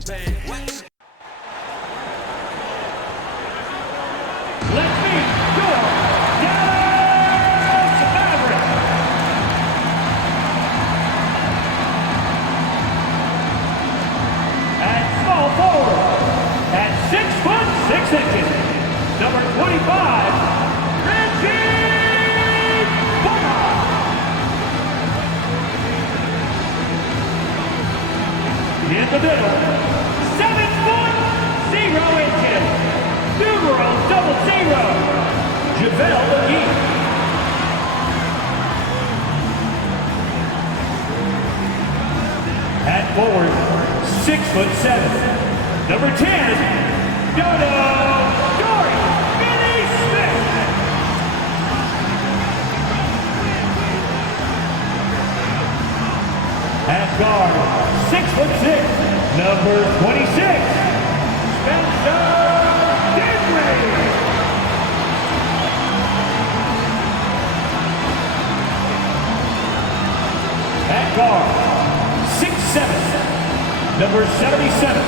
Let's meet your Dallas Mavericks. At small forward, at 6'6", number 25, Reggie Booker. In the middle, 7'0", numero 00, JaVale McGee. At forward, 6'7", number 10, Dodo Billy Smith. At guard, 6'6", number 26, Spencer. At guard, 6'7", number 77,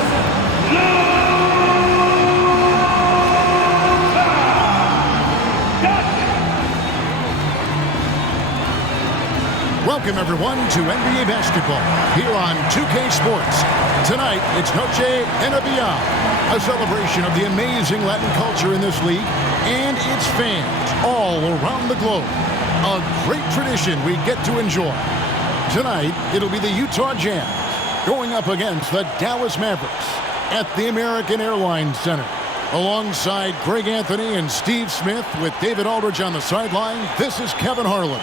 Welcome, everyone, to NBA basketball here on 2K Sports. Tonight, it's Noche NBA, a celebration of the amazing Latin culture in this league and its fans all around the globe. A great tradition we get to enjoy. Tonight, it'll be the Utah Jazz going up against the Dallas Mavericks at the American Airlines Center. Alongside Greg Anthony and Steve Smith with David Aldridge on the sideline, this is Kevin Harlan.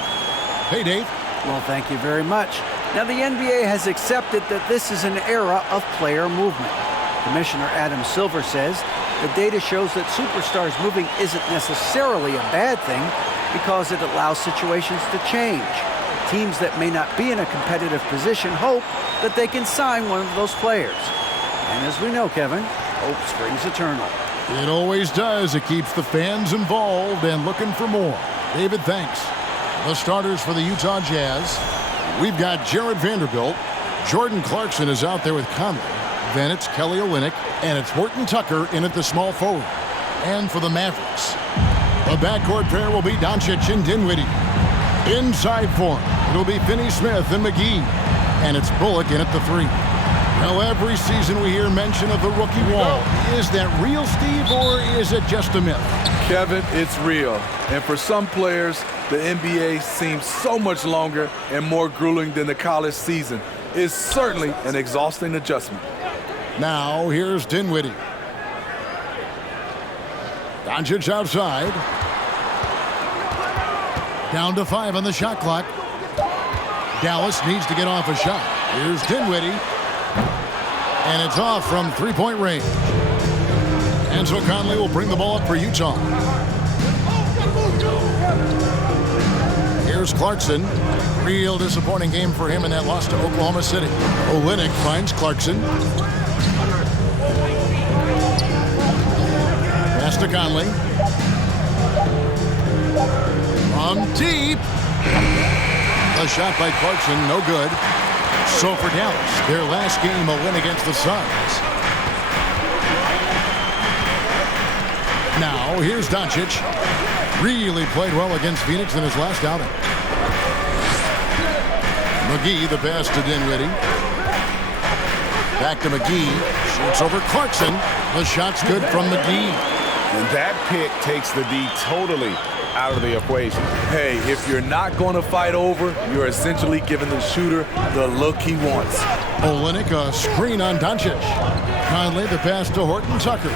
Hey, Dave. Well, thank you very much. Now, the NBA has accepted that this is an era of player movement. Commissioner Adam Silver says the data shows that superstars moving isn't necessarily a bad thing because it allows situations to change. Teams that may not be in a competitive position hope that they can sign one of those players. And as we know, Kevin, hope springs eternal. It always does. It keeps the fans involved and looking for more. David, thanks. The starters for the Utah Jazz. We've got Jared Vanderbilt. Jordan Clarkson is out there with Conley. Then it's Kelly Olynyk, and it's Horton Tucker in at the small forward. And for the Mavericks, the backcourt pair will be Doncic and Dinwiddie. Inside form, it'll be Finney-Smith and McGee. And it's Bullock in at the 3. Now, every season we hear mention of the rookie wall. Is that real, Steve, or is it just a myth? Kevin, it's real. And for some players, the NBA seems so much longer and more grueling than the college season. It's certainly an exhausting adjustment. Now, here's Dinwiddie. Doncic outside. Down to 5 on the shot clock. Dallas needs to get off a shot. Here's Dinwiddie. And it's off from three-point range. And so Conley will bring the ball up for Utah. Here's Clarkson. Real disappointing game for him in that loss to Oklahoma City. Olynyk finds Clarkson. Pass to Conley. From deep. A shot by Clarkson, no good. So for Dallas, their last game a win against the Suns. Now, here's Doncic. Really played well against Phoenix in his last outing. McGee, the pass to Dinwiddie. Back to McGee. Shoots over Clarkson. The shot's good from McGee. And that pick takes the D totally out of the equation. Hey, if you're not going to fight over, you're essentially giving the shooter the look he wants. Olynyk, a screen on Doncic. Conley, the pass to Horton Tucker.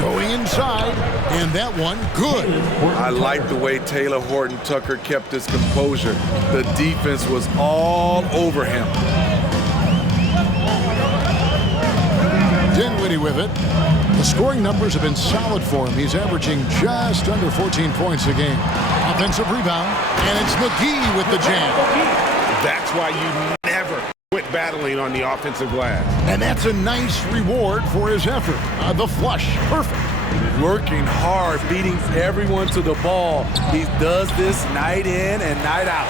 Going inside, and that one good. I like the way Taylor Horton Tucker kept his composure. The defense was all over him. Dinwiddie with it. The scoring numbers have been solid for him. He's averaging just under 14 points a game. Offensive rebound, and it's McGee with the jam. That's why you never quit battling on the offensive glass. And that's a nice reward for his effort. The flush, perfect. Working hard, beating everyone to the ball. He does this night in and night out.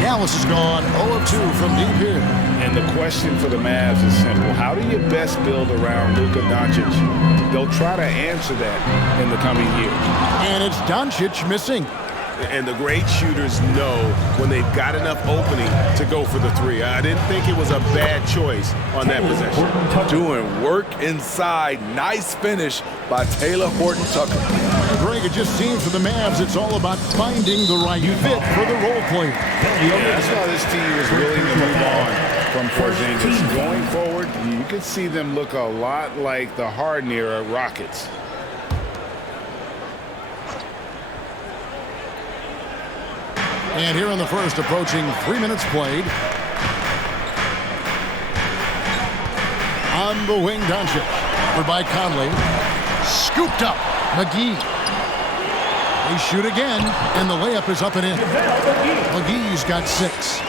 Dallas has gone 0 of 2 from deep here. And the question for the Mavs is simple. How do you best build around Luka Doncic? They'll try to answer that in the coming year. And it's Doncic missing. And the great shooters know when they've got enough opening to go for the three. I didn't think it was a bad choice on that possession. Doing work inside. Nice finish by Taylor Horton-Tucker. Greg, it just seems for the Mavs it's all about finding the right fit for the role player. Yeah, that's why this team is willing to move on from Porzingis. Going forward, you can see them look a lot like the Harden-era Rockets. And here in the first, approaching 3 minutes played. On the wing, Doncic. Covered by Conley. Scooped up. McGee. They shoot again, and the layup is up and in. McGee's got 6.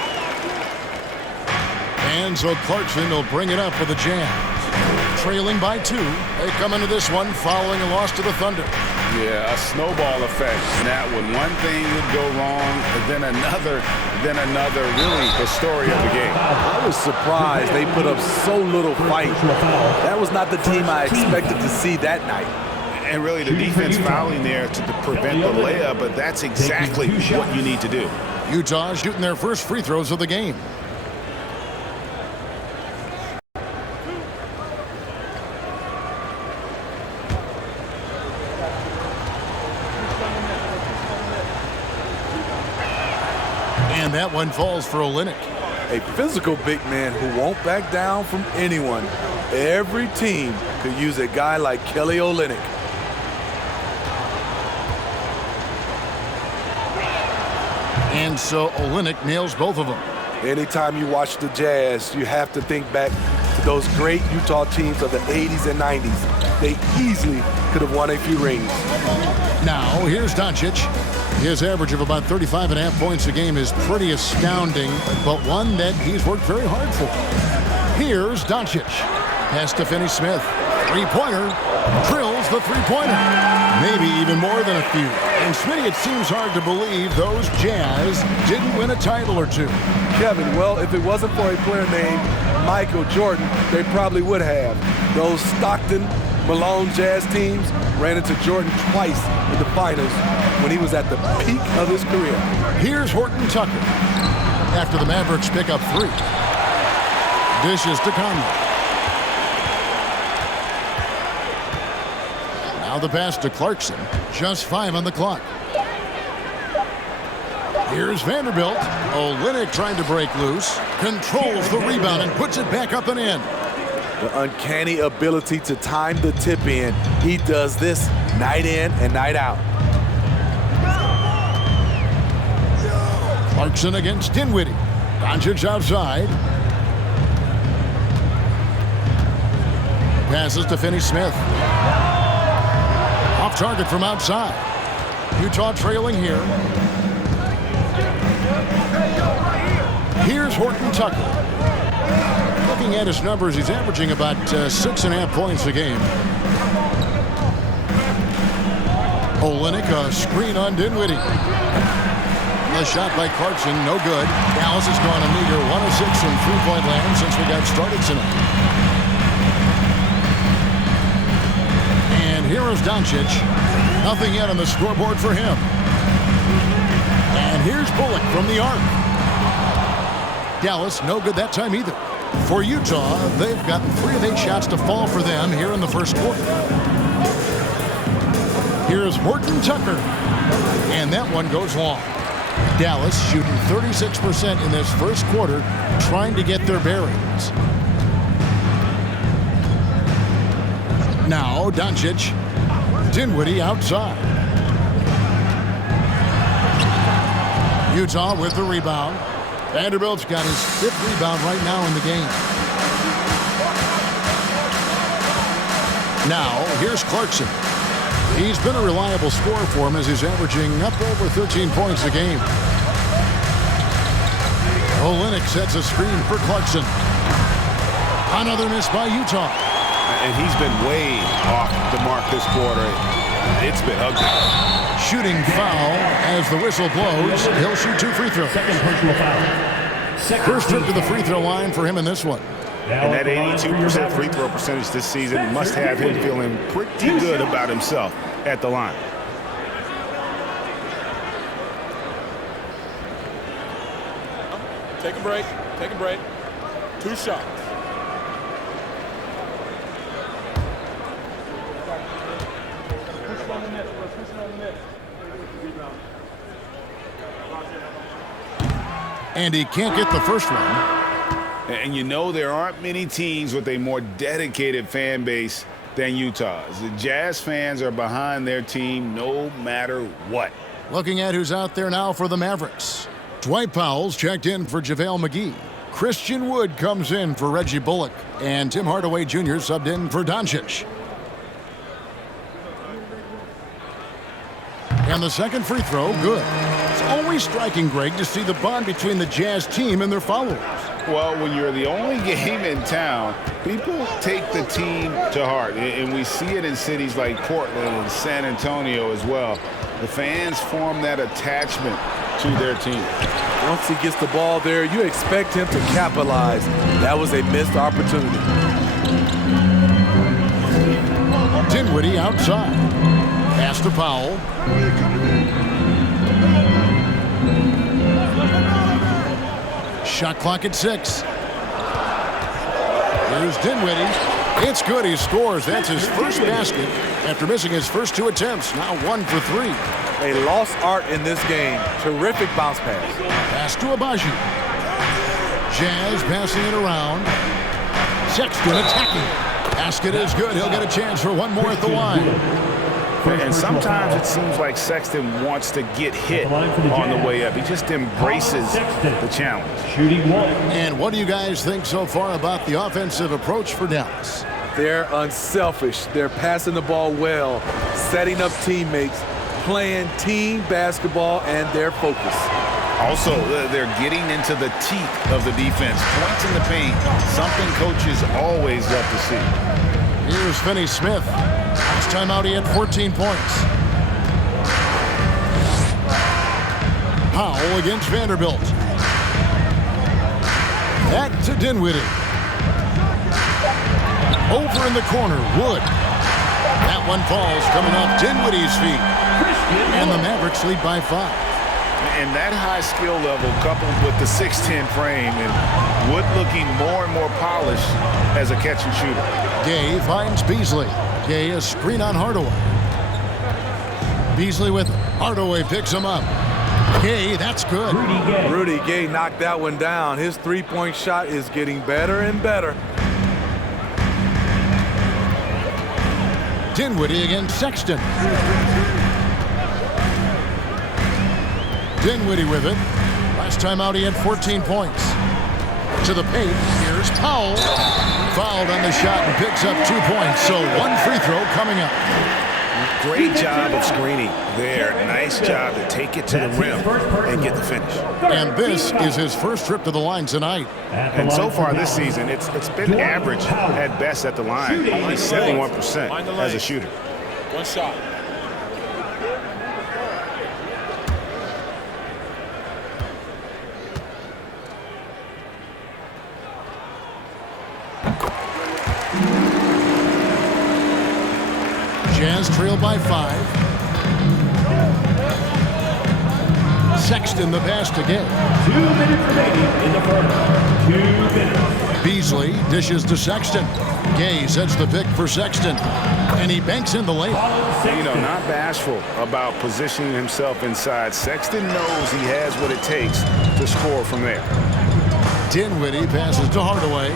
And so Clarkson will bring it up for the Jazz. Trailing by 2. They come into this one following a loss to the Thunder. Yeah, a snowball effect. That when one thing would go wrong, then another, really the story of the game. I was surprised they put up so little fight. That was not the team I expected to see that night. And really the defense fouling there to prevent the layup, but that's exactly what you need to do. Utah shooting their first free throws of the game. And that one falls for Olynyk. A physical big man who won't back down from anyone. Every team could use a guy like Kelly Olynyk. And so Olynyk nails both of them. Anytime you watch the Jazz, you have to think back to those great Utah teams of the 80s and 90s. They easily could have won a few rings. Now, here's Doncic. His average of about 35.5 points a game is pretty astounding, but one that he's worked very hard for. Here's Doncic. Pass to Finney-Smith. Three-pointer. Drills the three-pointer. Maybe even more than a few. And Smitty, it seems hard to believe those Jazz didn't win a title or two. Kevin, well, if it wasn't for a player named Michael Jordan, they probably would have. Those Stockton, Malone Jazz teams ran into Jordan twice in the finals when he was at the peak of his career. Here's Horton-Tucker after the Mavericks pick up 3. Dishes to Conley. Now the pass to Clarkson. Just 5 on the clock. Here's Vanderbilt. Olynyk trying to break loose. Controls the rebound and puts it back up and in. The uncanny ability to time the tip in. He does this night in and night out. Clarkson against Dinwiddie. Doncic outside. Passes to Finney-Smith. Off target from outside. Utah trailing here. Here's Horton-Tucker. Looking at his numbers, he's averaging about 6.5 points a game. Olynyk, a screen on Dinwiddie. A shot by Clarkson, no good. Dallas has gone a meager 1 of 6 from three-point land since we got started tonight. And here is Doncic. Nothing yet on the scoreboard for him. And here's Bullock from the arc. Dallas, no good that time either. For Utah, they've gotten 3 of 8 shots to fall for them here in the first quarter. Here's Horton-Tucker. And that one goes long. Dallas shooting 36% in this first quarter, trying to get their bearings. Now Doncic. Dinwiddie outside. Utah with the rebound. Vanderbilt's got his 5th rebound right now in the game. Now, here's Clarkson. He's been a reliable scorer for him as he's averaging up over 13 points a game. Olynyk sets a screen for Clarkson. Another miss by Utah. And he's been way off the mark this quarter. It's been ugly. Shooting foul as the whistle blows. He'll shoot 2 free throws. Second personal foul. First trip to the free throw line for him in this one. And that 82% free throw percentage this season must have him feeling pretty good about himself at the line. Take a break. Take a break. 2 shots. And he can't get the first one. And you know there aren't many teams with a more dedicated fan base than Utah's. The Jazz fans are behind their team no matter what. Looking at who's out there now for the Mavericks. Dwight Powell's checked in for JaVale McGee. Christian Wood comes in for Reggie Bullock. And Tim Hardaway Jr. subbed in for Doncic. And the second free throw, good. It's always striking, Greg, to see the bond between the Jazz team and their followers. Well, when you're the only game in town, people take the team to heart. And we see it in cities like Portland and San Antonio as well. The fans form that attachment to their team. Once he gets the ball there, you expect him to capitalize. That was a missed opportunity. Dinwiddie outside. Pass to Powell. Shot clock at 6. Here's Dinwiddie. It's good. He scores. That's his first basket after missing his first 2 attempts. Now 1 for 3. A lost art in this game. Terrific bounce pass. Pass to Abaji. Jazz passing it around. Sexton attacking. Basket is good. He'll get a chance for one more at the line. And sometimes it seems like Sexton wants to get hit on the way up. He just embraces the challenge. Shooting 1. And what do you guys think so far about the offensive approach for Dallas? They're unselfish. They're passing the ball well, setting up teammates, playing team basketball, and their focus. Also, they're getting into the teeth of the defense. Points in the paint, something coaches always love to see. Here's Finney Smith. Last time out, he had 14 points. Powell against Vanderbilt. Back to Dinwiddie. Over in the corner, Wood. That one falls coming off Dinwiddie's feet. And the Mavericks lead by 5. And that high skill level coupled with the 6'10 frame and Wood looking more and more polished as a catch and shooter. Gay finds Beasley. Gay a screen on Hardaway. Beasley with it. Hardaway picks him up. Gay, that's good. Rudy Gay knocked that one down. His three-point shot is getting better and better. Dinwiddie against Sexton. Dinwiddie with it. Last time out, he had 14 points. To the paint, here's Powell. Fouled on the shot and picks up 2 points. So one free throw coming up. Great job of screening there. Nice job to take it to the rim and get the finish. And this is his first trip to the line tonight. And so far this season, it's been average at best at the line. Only 71% as a shooter. One shot. Jazz trail by 5. Sexton the pass to Gay. 2 minutes remaining in the first. 2 minutes. Beasley dishes to Sexton. Gay sets the pick for Sexton. And he banks in the layup. You know, not bashful about positioning himself inside. Sexton knows he has what it takes to score from there. Dinwiddie passes to Hardaway.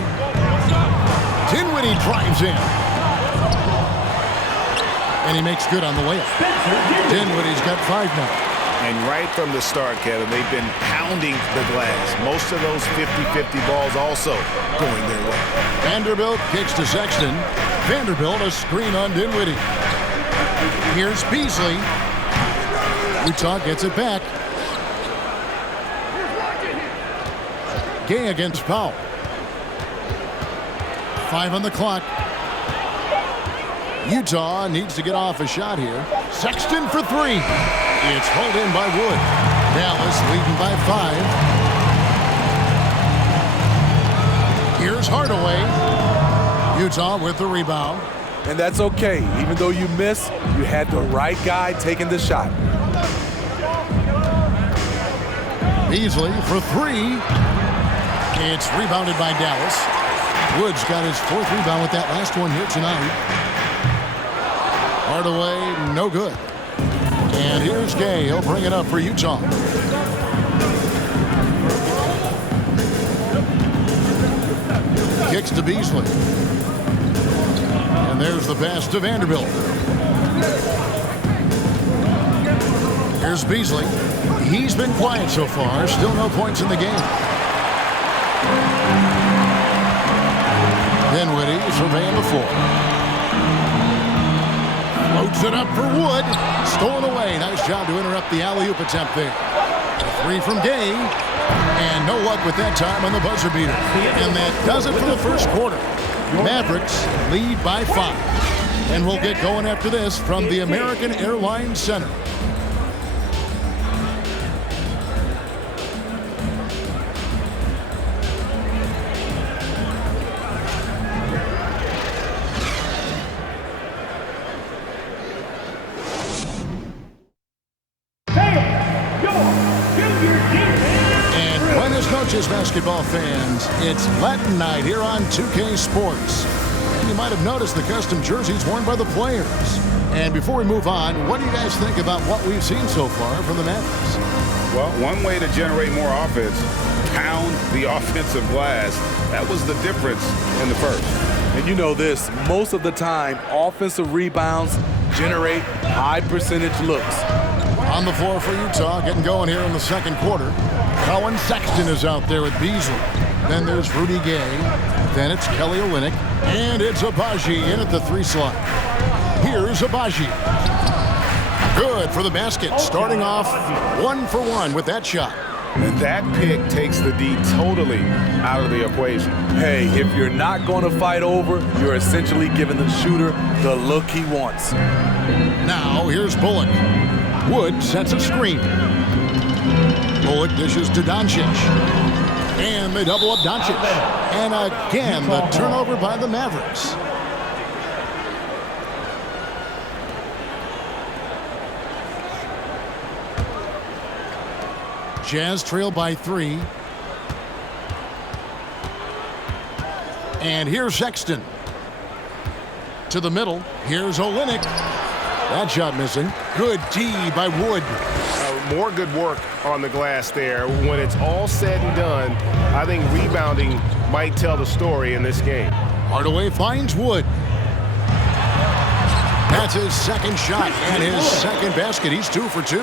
Dinwiddie drives in. And he makes good on the layup. Dinwiddie's got 5 now. And right from the start, Kevin, they've been pounding the glass. Most of those 50-50 balls also going their way. Vanderbilt kicks to Sexton. Vanderbilt a screen on Dinwiddie. Here's Beasley. Utah gets it back. Gay against Powell. 5 on the clock. Utah needs to get off a shot here. Sexton for 3. It's hauled in by Wood. Dallas leading by 5. Here's Hardaway. Utah with the rebound. And that's okay. Even though you miss, you had the right guy taking the shot. Beasley for three. It's rebounded by Dallas. Woods got his fourth rebound with that last one here tonight. Hardaway, no good. And here's Gay. He'll bring it up for Utah. Kicks to Beasley. And there's the pass to Vanderbilt. Here's Beasley. He's been quiet so far. Still no points in the game. Dinwiddie surveying the floor. Floats it up for Wood. Stolen away. Nice job to interrupt the alley-oop attempt there. A three from Gay. And no luck with that time on the buzzer beater. And that does it for the first quarter. Mavericks lead by 5. And we'll get going after this from the American Airlines Center. Basketball fans, it's Latin night here on 2K Sports. And you might have noticed the custom jerseys worn by the players. And before we move on, what do you guys think about what we've seen so far from the Mavericks? Well, one way to generate more offense, pound the offensive glass. That was the difference in the first. And you know this, most of the time, offensive rebounds generate high percentage looks. On the floor for Utah, getting going here in the second quarter. Colin Sexton is out there with Beasley. Then there's Rudy Gay. Then it's Kelly Olynyk. And it's Abaji in at the 3 slot. Here's Abaji. Good for the basket. Starting off 1 for 1 with that shot. And that pick takes the D totally out of the equation. Hey, if you're not going to fight over, you're essentially giving the shooter the look he wants. Now here's Bullock. Wood sets a screen. Bullock dishes to Doncic. And they double up Doncic. And again, the turnover by the Mavericks. Jazz trail by 3. And here's Sexton. To the middle. Here's Olynyk. That shot missing. Good D by Wood. More good work on the glass there. When it's all said and done, I think rebounding might tell the story in this game. Hardaway finds Wood. That's his second shot and his second basket. He's 2 for 2.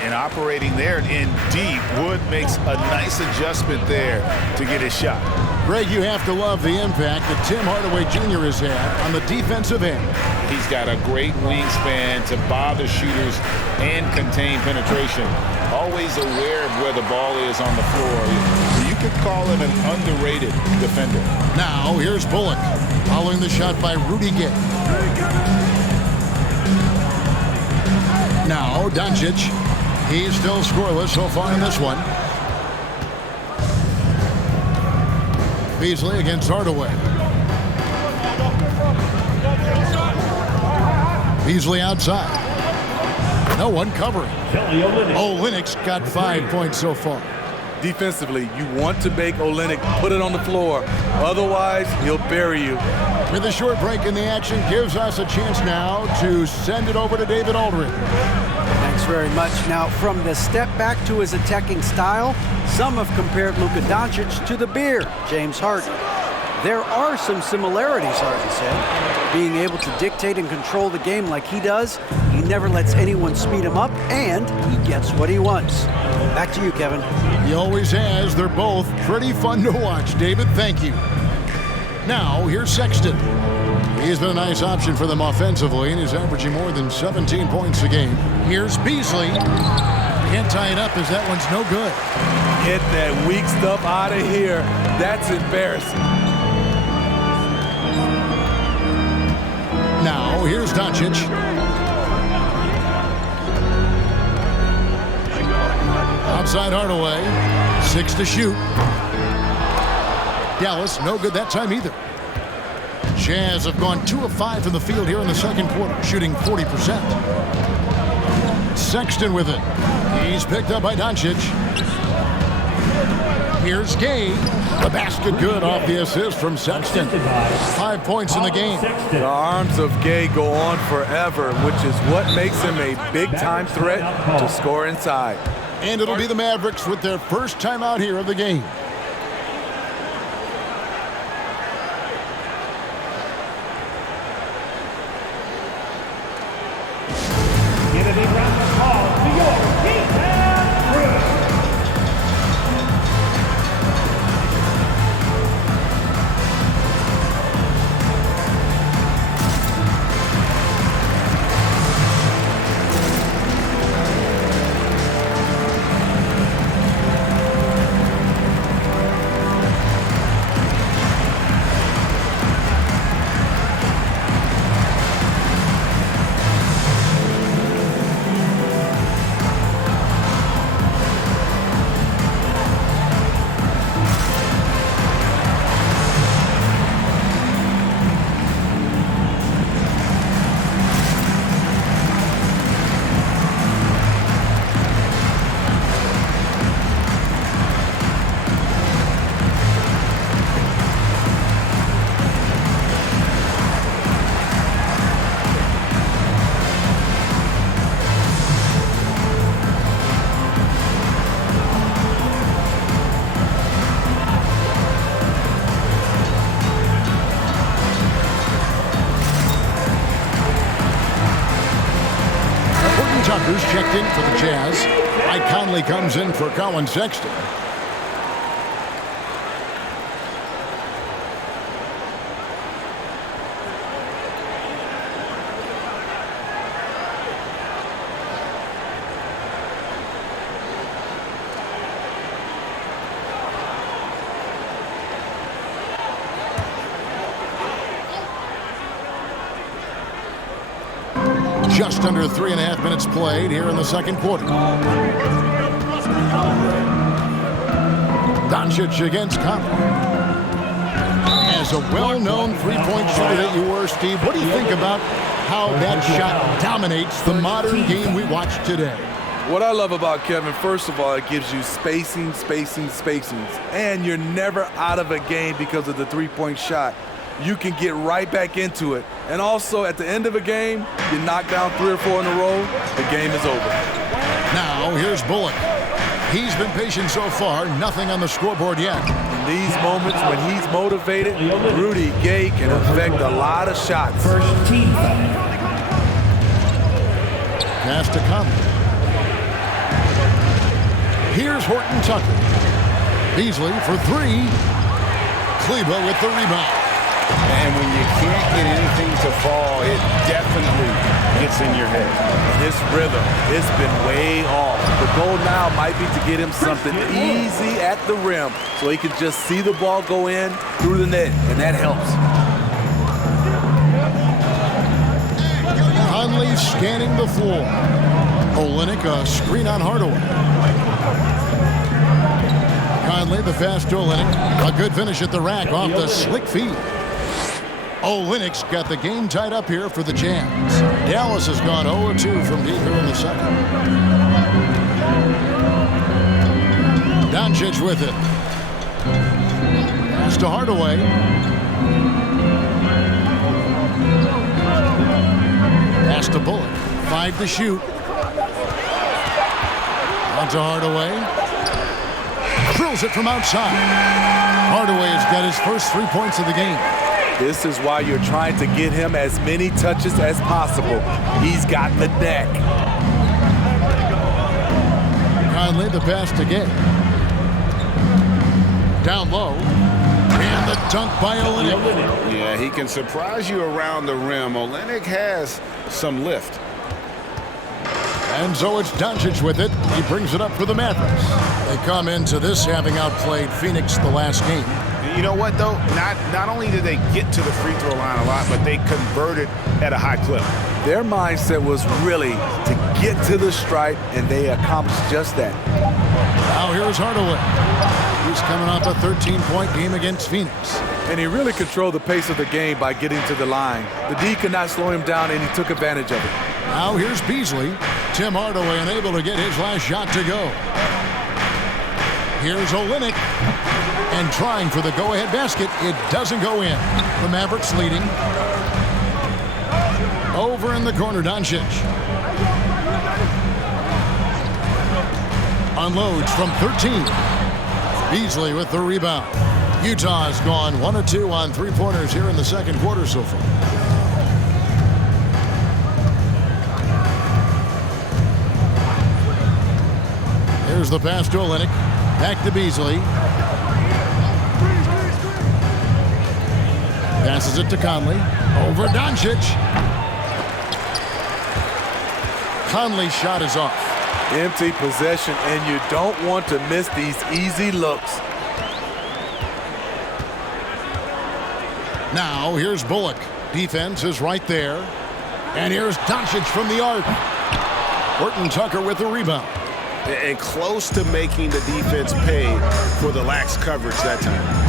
And operating there in deep, Wood makes a nice adjustment there to get his shot. Greg, you have to love the impact that Tim Hardaway Jr. has had on the defensive end. He's got a great wingspan to bother shooters and contain penetration. Always aware of where the ball is on the floor. You could call him an underrated defender. Now here's Bullock, following the shot by Rudy Gay. Now Doncic. He's still scoreless so far in this one. Beasley against Hardaway. Beasley outside. No one covering. Olynyk's got 5 points so far. Defensively, you want to make Olynyk put it on the floor. Otherwise, he'll bury you. With a short break in the action, gives us a chance now to send it over to David Aldridge. Thanks very much. Now, from the step back to his attacking style, some have compared Luka Doncic to the Bear, James Harden. There are some similarities, Harden said. Being able to dictate and control the game like he does, he never lets anyone speed him up, and he gets what he wants. Back to you, Kevin. He always has. They're both pretty fun to watch, David. Thank you. Now, here's Sexton. He's been a nice option for them offensively, and he's averaging more than 17 points a game. Here's Beasley. Can't tie it up as that one's no good. Get that weak stuff out of here. That's embarrassing. Now, here's Doncic. Outside Hardaway. 6 to shoot. Dallas, no good that time either. Jazz have gone 2 of 5 from the field here in the second quarter, shooting 40%. Sexton with it. He's picked up by Doncic. Here's Gay. The basket good off the assist from Sexton. 5 points in the game. The arms of Gay go on forever, which is what makes him a big-time threat to score inside. And it'll be the Mavericks with their first time out here of the game. Give a big round of applause to your defense crew. Tucker's checked in for the Jazz. Mike Conley comes in for Colin Sexton. Just under 3.5 minutes played here in the second quarter. Doncic against Conley. As a well-known three-point shooter that you were, Steve, what do you think about how that shot dominates the modern game we watch today? What I love about Kevin, first of all, it gives you spacings, and you're never out of a game because of the three-point shot. You can get right back into it. And also, at the end of a game, you knock down 3 or 4 in a row, the game is over. Now, here's Bullock. He's been patient so far, nothing on the scoreboard yet. In these moments when he's motivated, Rudy Gay can affect a lot of shots. First team foul. Pass to Conley. Here's Horton Tucker. Beasley for 3. Kleba with the rebound. And when you can't get anything to fall, it definitely gets in your head. His rhythm, it's been way off. The goal now might be to get him something easy at the rim so he can just see the ball go in through the net, and that helps. Conley scanning the floor. Olynyk a screen on Hardaway. Conley the pass to Olynyk. A good finish at the rack off the slick feed. Olynyk's got the game tied up here for the Jazz. Dallas has gone 0-2 from deep here in the second. Doncic with it. Pass to Hardaway. Pass to Bullock. 5 to shoot. On to Hardaway. Drills it from outside. Hardaway has got his first 3 points of the game. This is why you're trying to get him as many touches as possible. He's got the neck. Conley the pass to Gay. Down low. And the dunk by Olynyk. Yeah, he can surprise you around the rim. Olynyk has some lift. And so it's Doncic with it. He brings it up for the Mavericks. They come into this having outplayed Phoenix the last game. And You know what, though? Not only did they get to the free throw line a lot, but they converted at a high clip. Their mindset was really to get to the stripe, and they accomplished just that. Now here's Hardaway. He's coming off a 13-point game against Phoenix. And he really controlled the pace of the game by getting to the line. The D could not slow him down, and he took advantage of it. Now here's Beasley. Tim Hardaway unable to get his last shot to go. Here's Olynyk. And trying for the go-ahead basket. It doesn't go in. The Mavericks leading. Over in the corner, Doncic. Unloads from 13. Beasley with the rebound. Utah's gone 1 of 2 on three-pointers here in the second quarter so far. Here's the pass to Olynyk. Back to Beasley. Passes it to Conley. Over Doncic. Conley's shot is off. Empty possession, and you don't want to miss these easy looks. Now, here's Bullock. Defense is right there. And here's Doncic from the arc. Horton Tucker with the rebound. And close to making the defense pay for the lax coverage that time.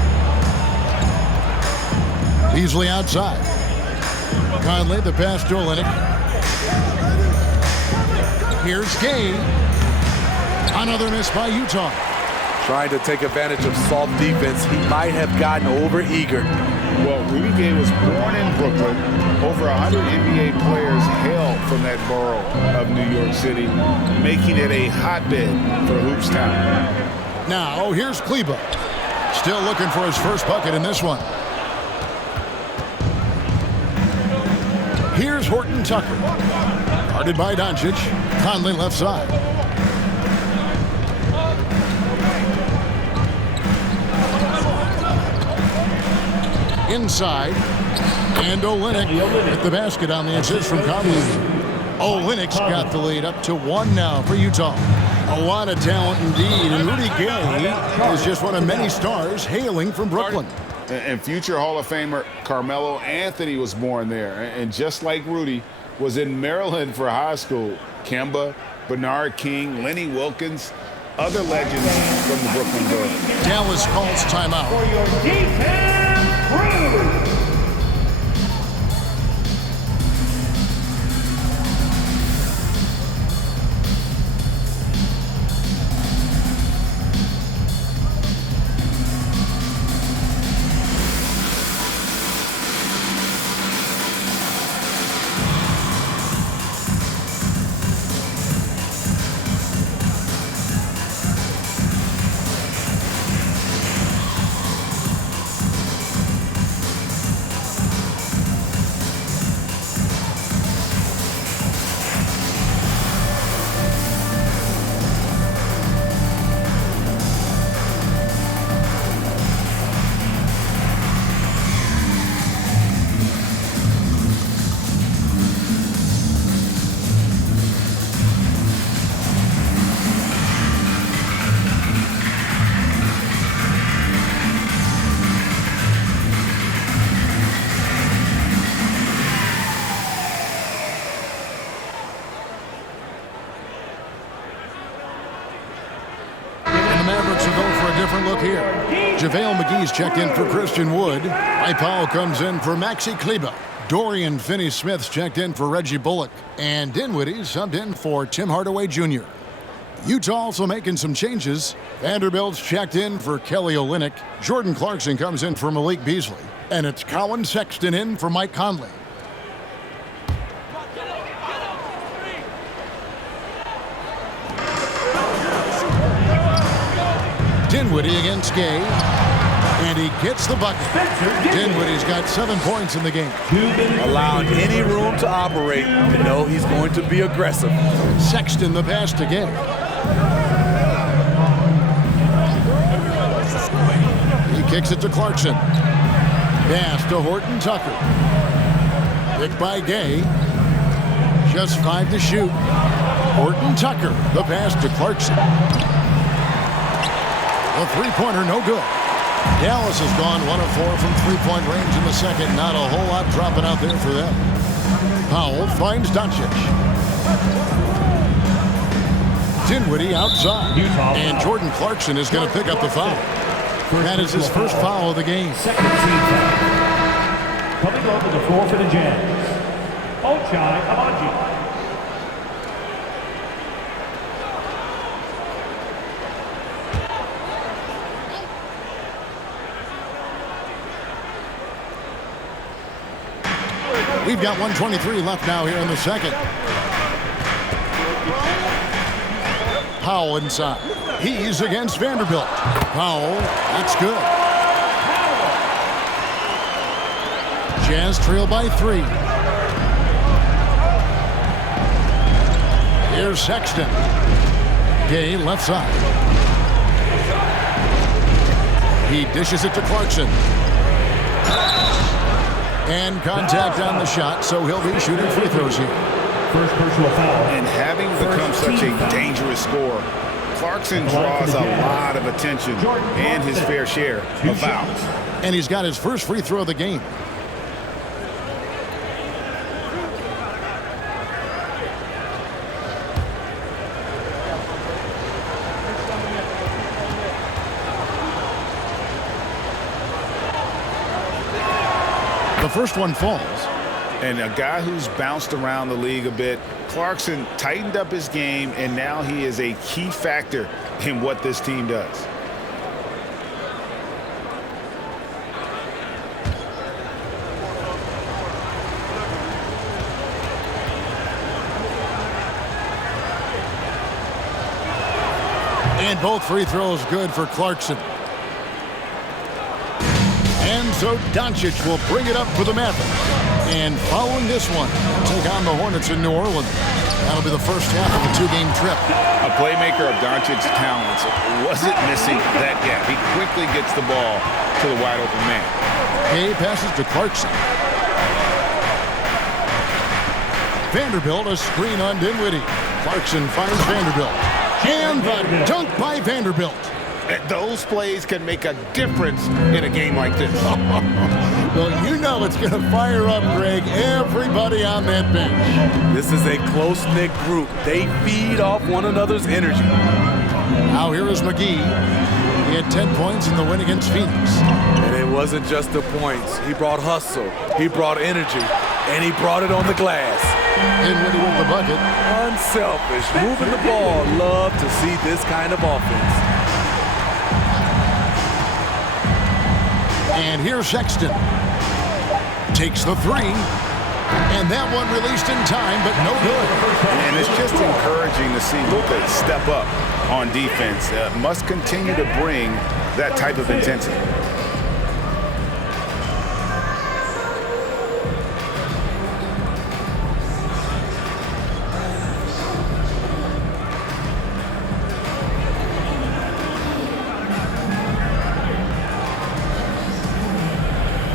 Beasley outside. Conley, the pass to Olynyk. Here's Gay. Another miss by Utah. Trying to take advantage of soft defense, he might have gotten over-eager. Well, Rudy Gay was born in Brooklyn. Over 100 NBA players hail from that borough of New York City, making it a hotbed for Hoops Town. Now, here's Kleba. Still looking for his first bucket in this one. Here's Horton Tucker. Guarded by Doncic. Conley left side. Inside. And Olynyk at the basket on the assist from Conley. Olynyk's got the lead up to 1 now for Utah. A lot of talent indeed. And Rudy Gay is just one of many stars hailing from Brooklyn. And future Hall of Famer Carmelo Anthony was born there. And just like Rudy, was in Maryland for high school. Kemba, Bernard King, Lenny Wilkins, other legends from the Brooklyn Borough. Dallas calls timeout. For your D10 crew. Mavericks will go for a different look here. JaVale McGee's checked in for Christian Wood. Powell comes in for Maxi Kleba. Dorian Finney-Smith's checked in for Reggie Bullock. And Dinwiddie subbed in for Tim Hardaway Jr. Utah also making some changes. Vanderbilt's checked in for Kelly Olynyk. Jordan Clarkson comes in for Malik Beasley. And it's Colin Sexton in for Mike Conley. Dinwiddie against Gay, and he gets the bucket. Dinwiddie's got 7 points in the game. Allowing any room to operate, you know he's going to be aggressive. Sexton the pass to Gay. He kicks it to Clarkson. Pass to Horton Tucker. Picked by Gay. Just 5 to shoot. Horton Tucker, the pass to Clarkson. A three-pointer, no good. Dallas has gone 1 of 4 from three-point range in the second. Not a whole lot dropping out there for them. Powell finds Doncic. Dinwiddie outside. And Jordan Clarkson is going to pick up the foul. That is his first foul of the game. Second team foul. Coming over the floor for the Jazz, Ochai Agbaji. We've got 1:23 left now here in the second. Powell inside. He's against Vanderbilt. Powell, that's good. Jazz trail by 3. Here's Sexton. Gay left side. He dishes it to Clarkson. And contact on the shot, so he'll be shooting free throws here. First personal foul. And having become such a dangerous scorer, Clarkson draws a lot of attention and his fair share of fouls. And he's got his first free throw of the game. The first one falls. And a guy who's bounced around the league a bit, Clarkson tightened up his game, and now he is a key factor in what this team does. And both free throws good for Clarkson. And so Doncic will bring it up for the Mavericks. And following this one, take on the Hornets in New Orleans. That'll be the first half of a 2-game trip. A playmaker of Doncic's talents wasn't missing that gap. He quickly gets the ball to the wide open man. Gay passes to Clarkson. Vanderbilt, a screen on Dinwiddie. Clarkson finds Vanderbilt. And the dunk by Vanderbilt. Those plays can make a difference in a game like this. Well, you know it's going to fire up, Greg, everybody on that bench. This is a close-knit group. They feed off one another's energy. Now here is McGee. He had 10 points in the win against Phoenix. And it wasn't just the points. He brought hustle, he brought energy, and he brought it on the glass. Dinwiddie with the bucket. Unselfish, moving the ball. Love to see this kind of offense. And here's Sexton. Takes the 3. And that one released in time, but no good. And it's just encouraging to see Luka step up on defense. Must continue to bring that type of intensity.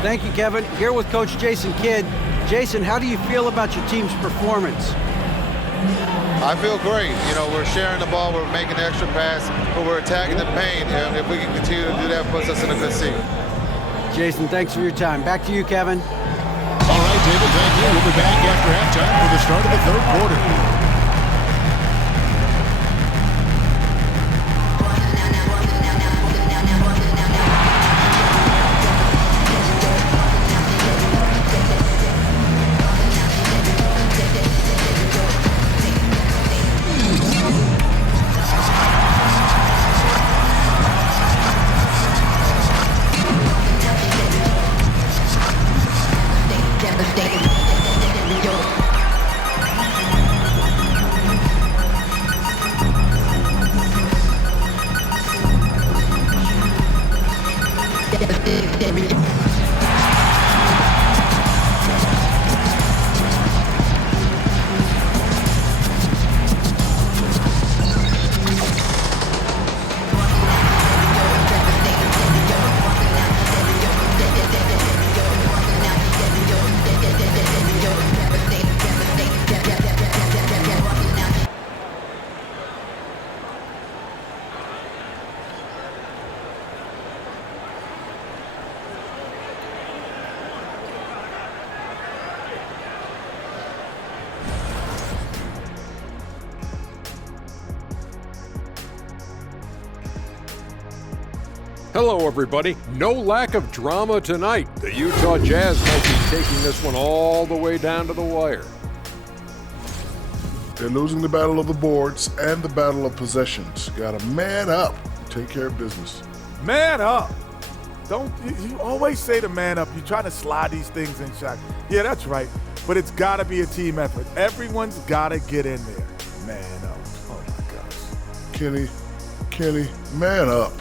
Thank you, Kevin. Here with Coach Jason Kidd. Jason, how do you feel about your team's performance? I feel great. You know, we're sharing the ball, we're making the extra pass, but we're attacking the paint. And if we can continue to do that, puts us in a good seat. Jason, thanks for your time. Back to you, Kevin. All right, David, thank you. We'll be back after halftime for the start of the third quarter. Hello, everybody. No lack of drama tonight. The Utah Jazz might be taking this one all the way down to the wire. They're losing the battle of the boards and the battle of possessions. Got to man up, take care of business. Man up. You always say to man up. You're trying to slide these things in shot. Yeah, that's right. But it's got to be a team effort. Everyone's got to get in there. Man up. Oh, my gosh. Kenny, man up.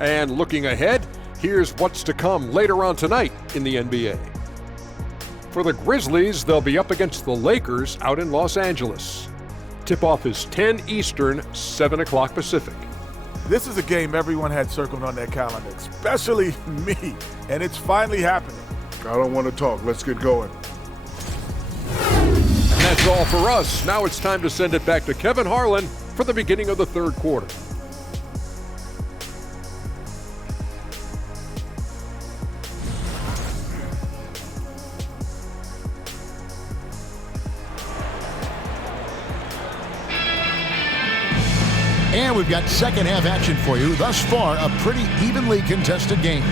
And looking ahead, here's what's to come later on tonight in the NBA. For the Grizzlies, they'll be up against the Lakers out in Los Angeles. Tip-off is 10 Eastern, 7 o'clock Pacific. This is a game everyone had circled on their calendar, especially me, and it's finally happening. I don't want to talk. Let's get going. And that's all for us. Now it's time to send it back to Kevin Harlan for the beginning of the third quarter. And we've got second half action for you. Thus far, a pretty evenly contested game.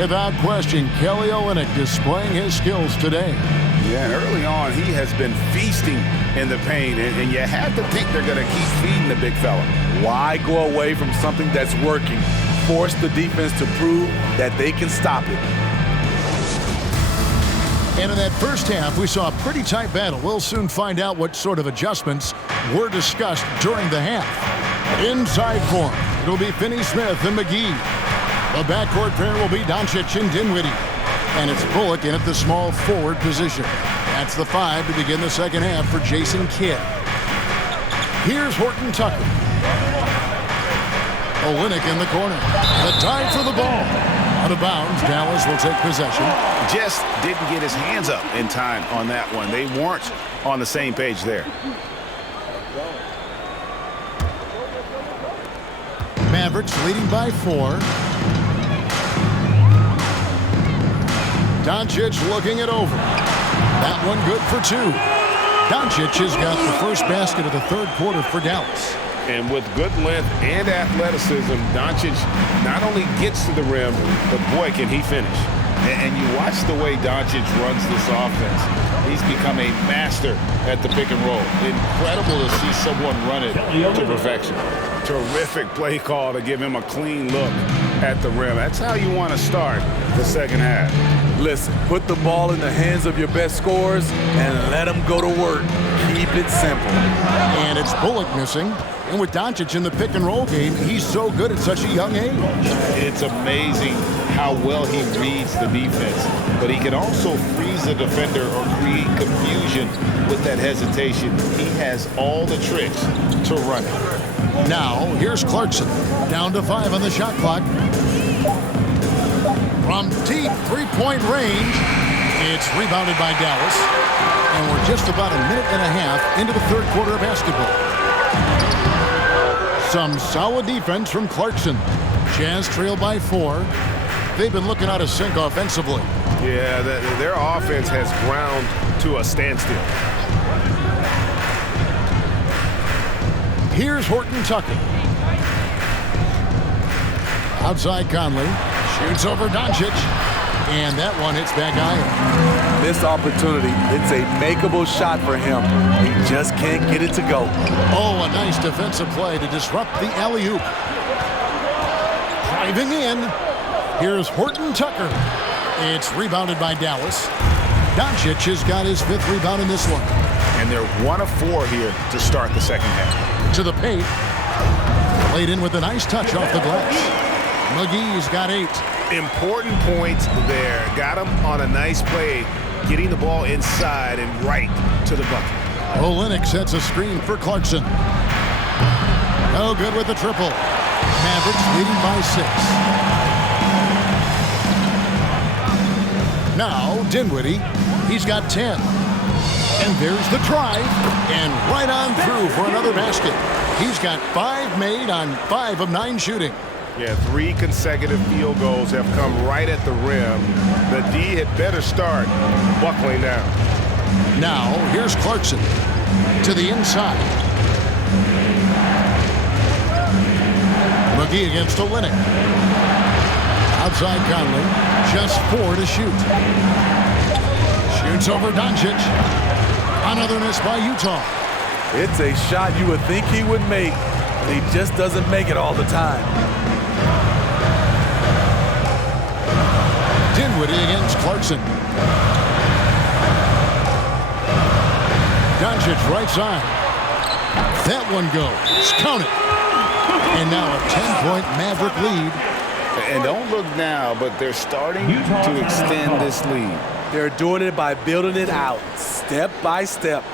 Without question, Kelly Olynyk displaying his skills today. Yeah, and early on, he has been feasting in the paint, and you have to think they're going to keep feeding the big fella. Why go away from something that's working? Force the defense to prove that they can stop it. And in that first half, we saw a pretty tight battle. We'll soon find out what sort of adjustments were discussed during the half. Inside form, it'll be Finney-Smith and McGee. The backcourt pair will be Doncic and Dinwiddie. And it's Bullock in at the small forward position. That's the 5 to begin the second half for Jason Kidd. Here's Horton Tucker. Olynyk in the corner. The dive for the ball. Out of bounds, Dallas will take possession. Just didn't get his hands up in time on that one. They weren't on the same page there. Mavericks leading by 4. Doncic looking it over. That one good for 2. Doncic has got the first basket of the third quarter for Dallas. And with good length and athleticism, Doncic not only gets to the rim, but boy, can he finish. And you watch the way Doncic runs this offense. He's become a master at the pick and roll. Incredible to see someone run it to perfection. Terrific play call to give him a clean look at the rim. That's how you want to start the second half. Listen, put the ball in the hands of your best scorers and let them go to work. Keep it simple. And it's Bullock missing. And with Doncic in the pick and roll game, he's so good at such a young age. It's amazing how well he reads the defense. But he can also freeze the defender or create confusion with that hesitation. He has all the tricks to run it. Now, here's Clarkson. Down to 5 on the shot clock. From deep three-point range, it's rebounded by Dallas. And we're just about a minute and a half into the third quarter of basketball. Some solid defense from Clarkson. Jazz trail by 4. They've been looking out of sync offensively. Yeah, their offense has ground to a standstill. Here's Horton Tucker. Outside Conley. Shoots over Doncic. And that one hits back iron. This opportunity, it's a makeable shot for him. He just can't get it to go. Oh, a nice defensive play to disrupt the alley-oop. Driving in. Here's Horton Tucker. It's rebounded by Dallas. Doncic has got his 5th rebound in this one. And they're 1 of 4 here to start the second half. To the paint. Laid in with a nice touch off the glass. McGee's got 8. Important points there. Got him on a nice play, getting the ball inside and right to the bucket. Olynyk sets a screen for Clarkson. No good with the triple. Mavericks leading by 6. Now, Dinwiddie, he's got 10. And there's the drive, and right on through for another basket. He's got 5 made on 5 of 9 shooting. Yeah, 3 consecutive field goals have come right at the rim. The D had better start buckling down. Now, here's Clarkson. To the inside. McGee against Olynyk. Outside Conley. Just 4 to shoot. Shoots over Doncic. Another miss by Utah. It's a shot you would think he would make, but he just doesn't make it all the time. Dinwiddie against Clarkson. Doncic right side. That one goes. Count it. And now a 10-point Maverick lead. And don't look now, but they're starting to extend this lead. They're doing it by building it out, step by step,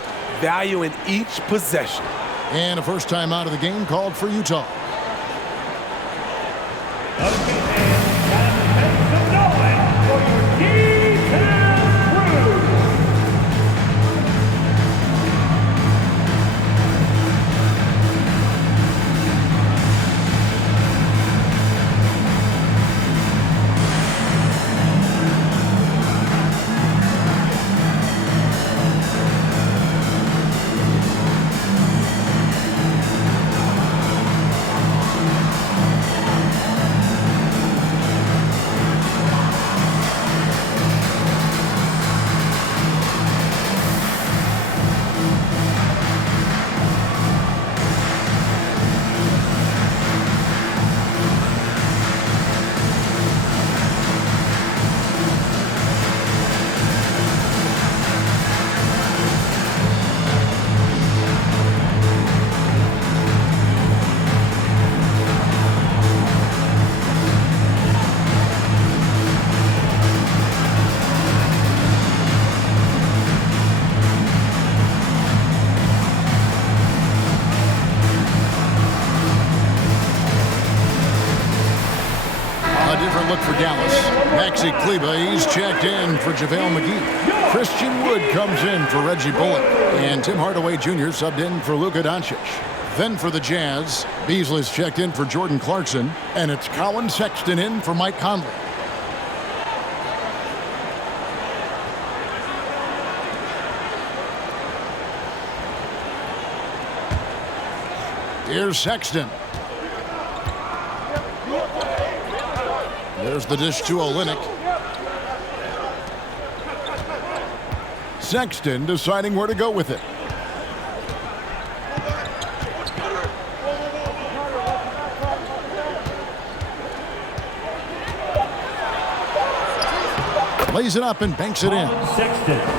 valuing each possession. And a first time out of the game called for Utah. Look for Dallas. Maxi Kleber, he's checked in for JaVale McGee. Christian Wood comes in for Reggie Bullock. And Tim Hardaway Jr. subbed in for Luka Doncic. Then for the Jazz, Beasley's checked in for Jordan Clarkson. And it's Colin Sexton in for Mike Conley. Here's Sexton. There's the dish to Olynyk. Sexton deciding where to go with it. Lays it up and banks it in.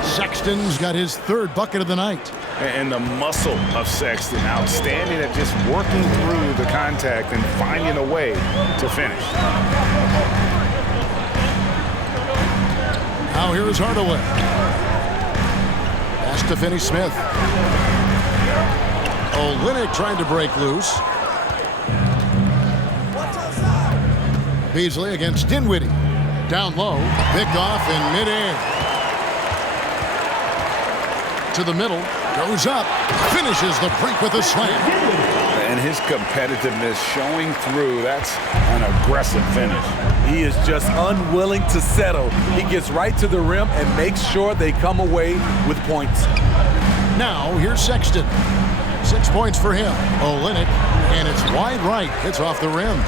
Sexton's got his third bucket of the night. And the muscle of Sexton, outstanding at just working through the contact and finding a way to finish. Now here is Hardaway. Pass to Finney-Smith. Olynyk trying to break loose. Beasley against Dinwiddie. Down low, picked off in midair. To the middle, goes up, finishes the break with a slam. And his competitiveness showing through. That's an aggressive finish. He is just unwilling to settle. He gets right to the rim and makes sure they come away with points. Now, here's Sexton. 6 points for him. Olynyk, and it's wide right. Hits off the rim.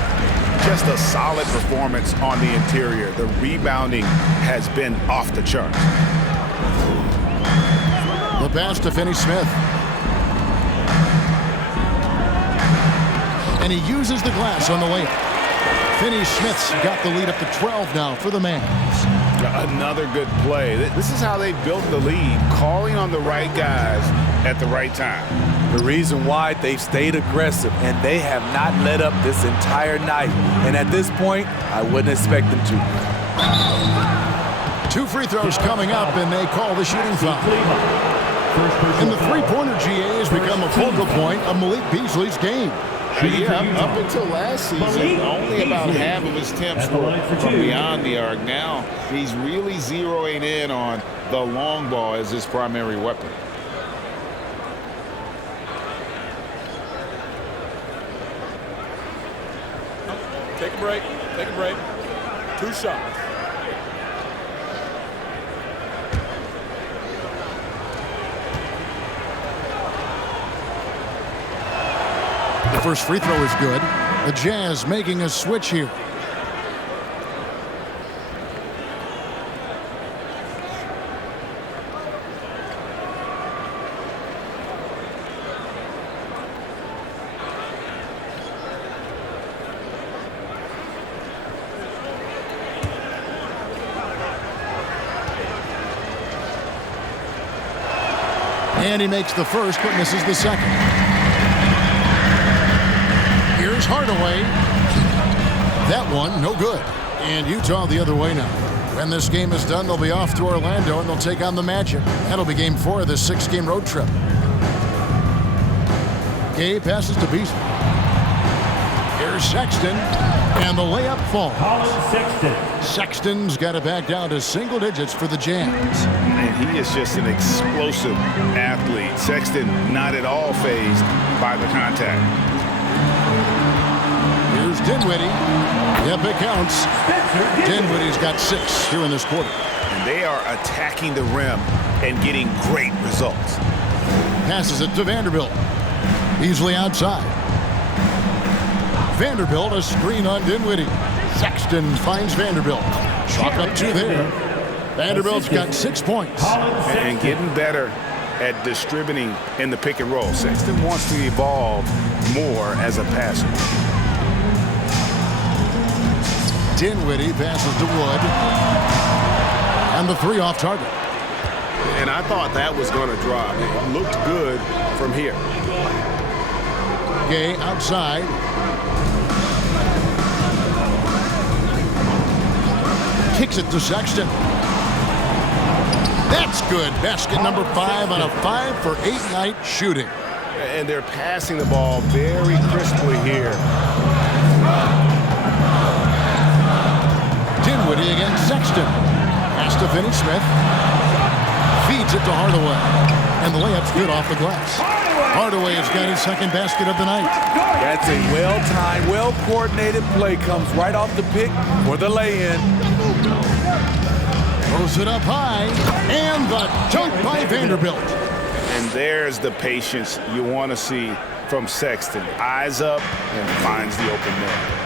Just a solid performance on the interior. The rebounding has been off the charts. The pass to Finney-Smith. And he uses the glass on the layup. Finney-Smith's got the lead up to 12 now for the Mavs. Another good play. This is how they built the lead, calling on the right guys at the right time. The reason why they've stayed aggressive, and they have not let up this entire night. And at this point, I wouldn't expect them to. 2 free throws coming up, and they call the shooting foul. And the three-pointer GA has become a focal point of Malik Beasley's game. Up until last season, only about half of his attempts were from beyond the arc. Now he's really zeroing in on the long ball as his primary weapon. Take a break. Take a break. 2 shots. first free throw is good. The Jazz making a switch here. And he makes the first, but misses the second. Here's Hardaway. That one, no good. And Utah the other way now. When this game is done, they'll be off to Orlando, and they'll take on the Magic. That'll be game 4 of this 6-game road trip. Gay passes to Beasley. Here's Sexton, and the layup falls. Colin Sexton. Sexton's got it back down to single digits for the Jazz. And he is just an explosive athlete. Sexton not at all fazed by the contact. Here's Dinwiddie. Yep, it counts. Dinwiddie's got 6 here in this quarter. And they are attacking the rim and getting great results. Passes it to Vanderbilt. Beasley outside. Vanderbilt, a screen on Dinwiddie. Sexton finds Vanderbilt. Chalk up 2 there. Vanderbilt's got 6 points. And getting better at distributing in the pick and roll. Sexton wants to evolve more as a passer. Dinwiddie passes to Wood. And the 3 off target. And I thought that was going to drop. It looked good from here. Gay outside. Kicks it to Sexton. That's good. Basket number 5 on a 5 for 8 night shooting. And they're passing the ball very crisply here. Dinwiddie against Sexton. Pass to Finney-Smith. Feeds it to Hardaway. And the layup's good off the glass. Hardaway has got his second basket of the night. That's a well-timed, well-coordinated play. Comes right off the pick for the lay-in. Throws it up high. And the dunk by Vanderbilt. And there's the patience you want to see from Sexton. Eyes up and finds the open man.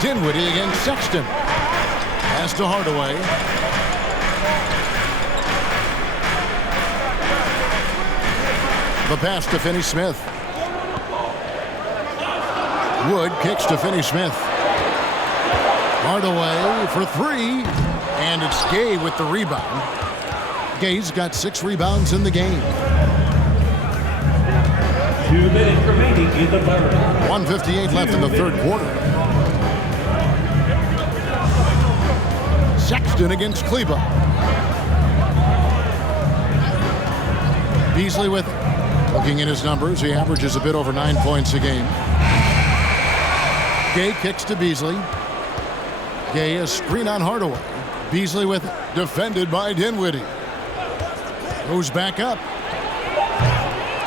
Dinwiddie against Sexton. Pass to Hardaway. The pass to Finney-Smith. Wood kicks to Finney-Smith. Hardaway for 3. And it's Gay with the rebound. Gay's got 6 rebounds in the game. 2 minutes remaining in the third. 1:58 left in the third quarter. Sexton against Kleba. Beasley with it. Looking at his numbers, he averages a bit over 9 points a game. Gay kicks to Beasley. Gay a screen on Hardaway. Beasley with it. Defended by Dinwiddie. Goes back up.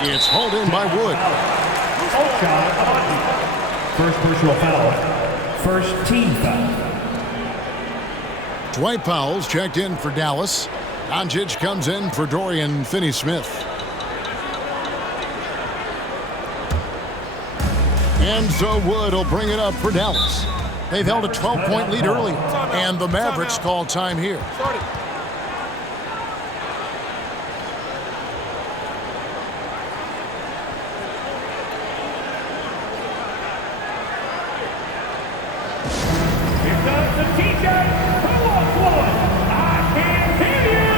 It's hauled in by Wood. First personal foul. First team foul. Dwight Powell's checked in for Dallas. Doncic comes in for Dorian Finney-Smith. And so Wood will bring it up for Dallas. They've held a 12-point lead early, and the Mavericks call time here. Here comes the TJ. Who wants one? I can't hear you.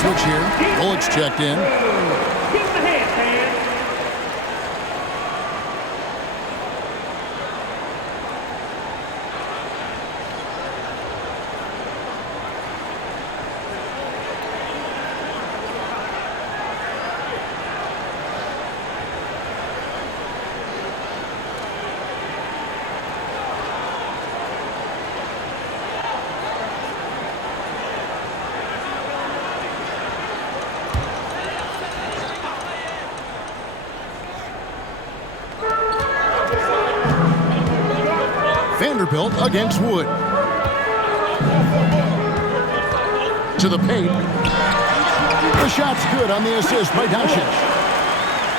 switch here. Bullock's checked in. Give him the hand, man. Vanderbilt against Wood. To the paint. The shot's good on the assist by Doncic.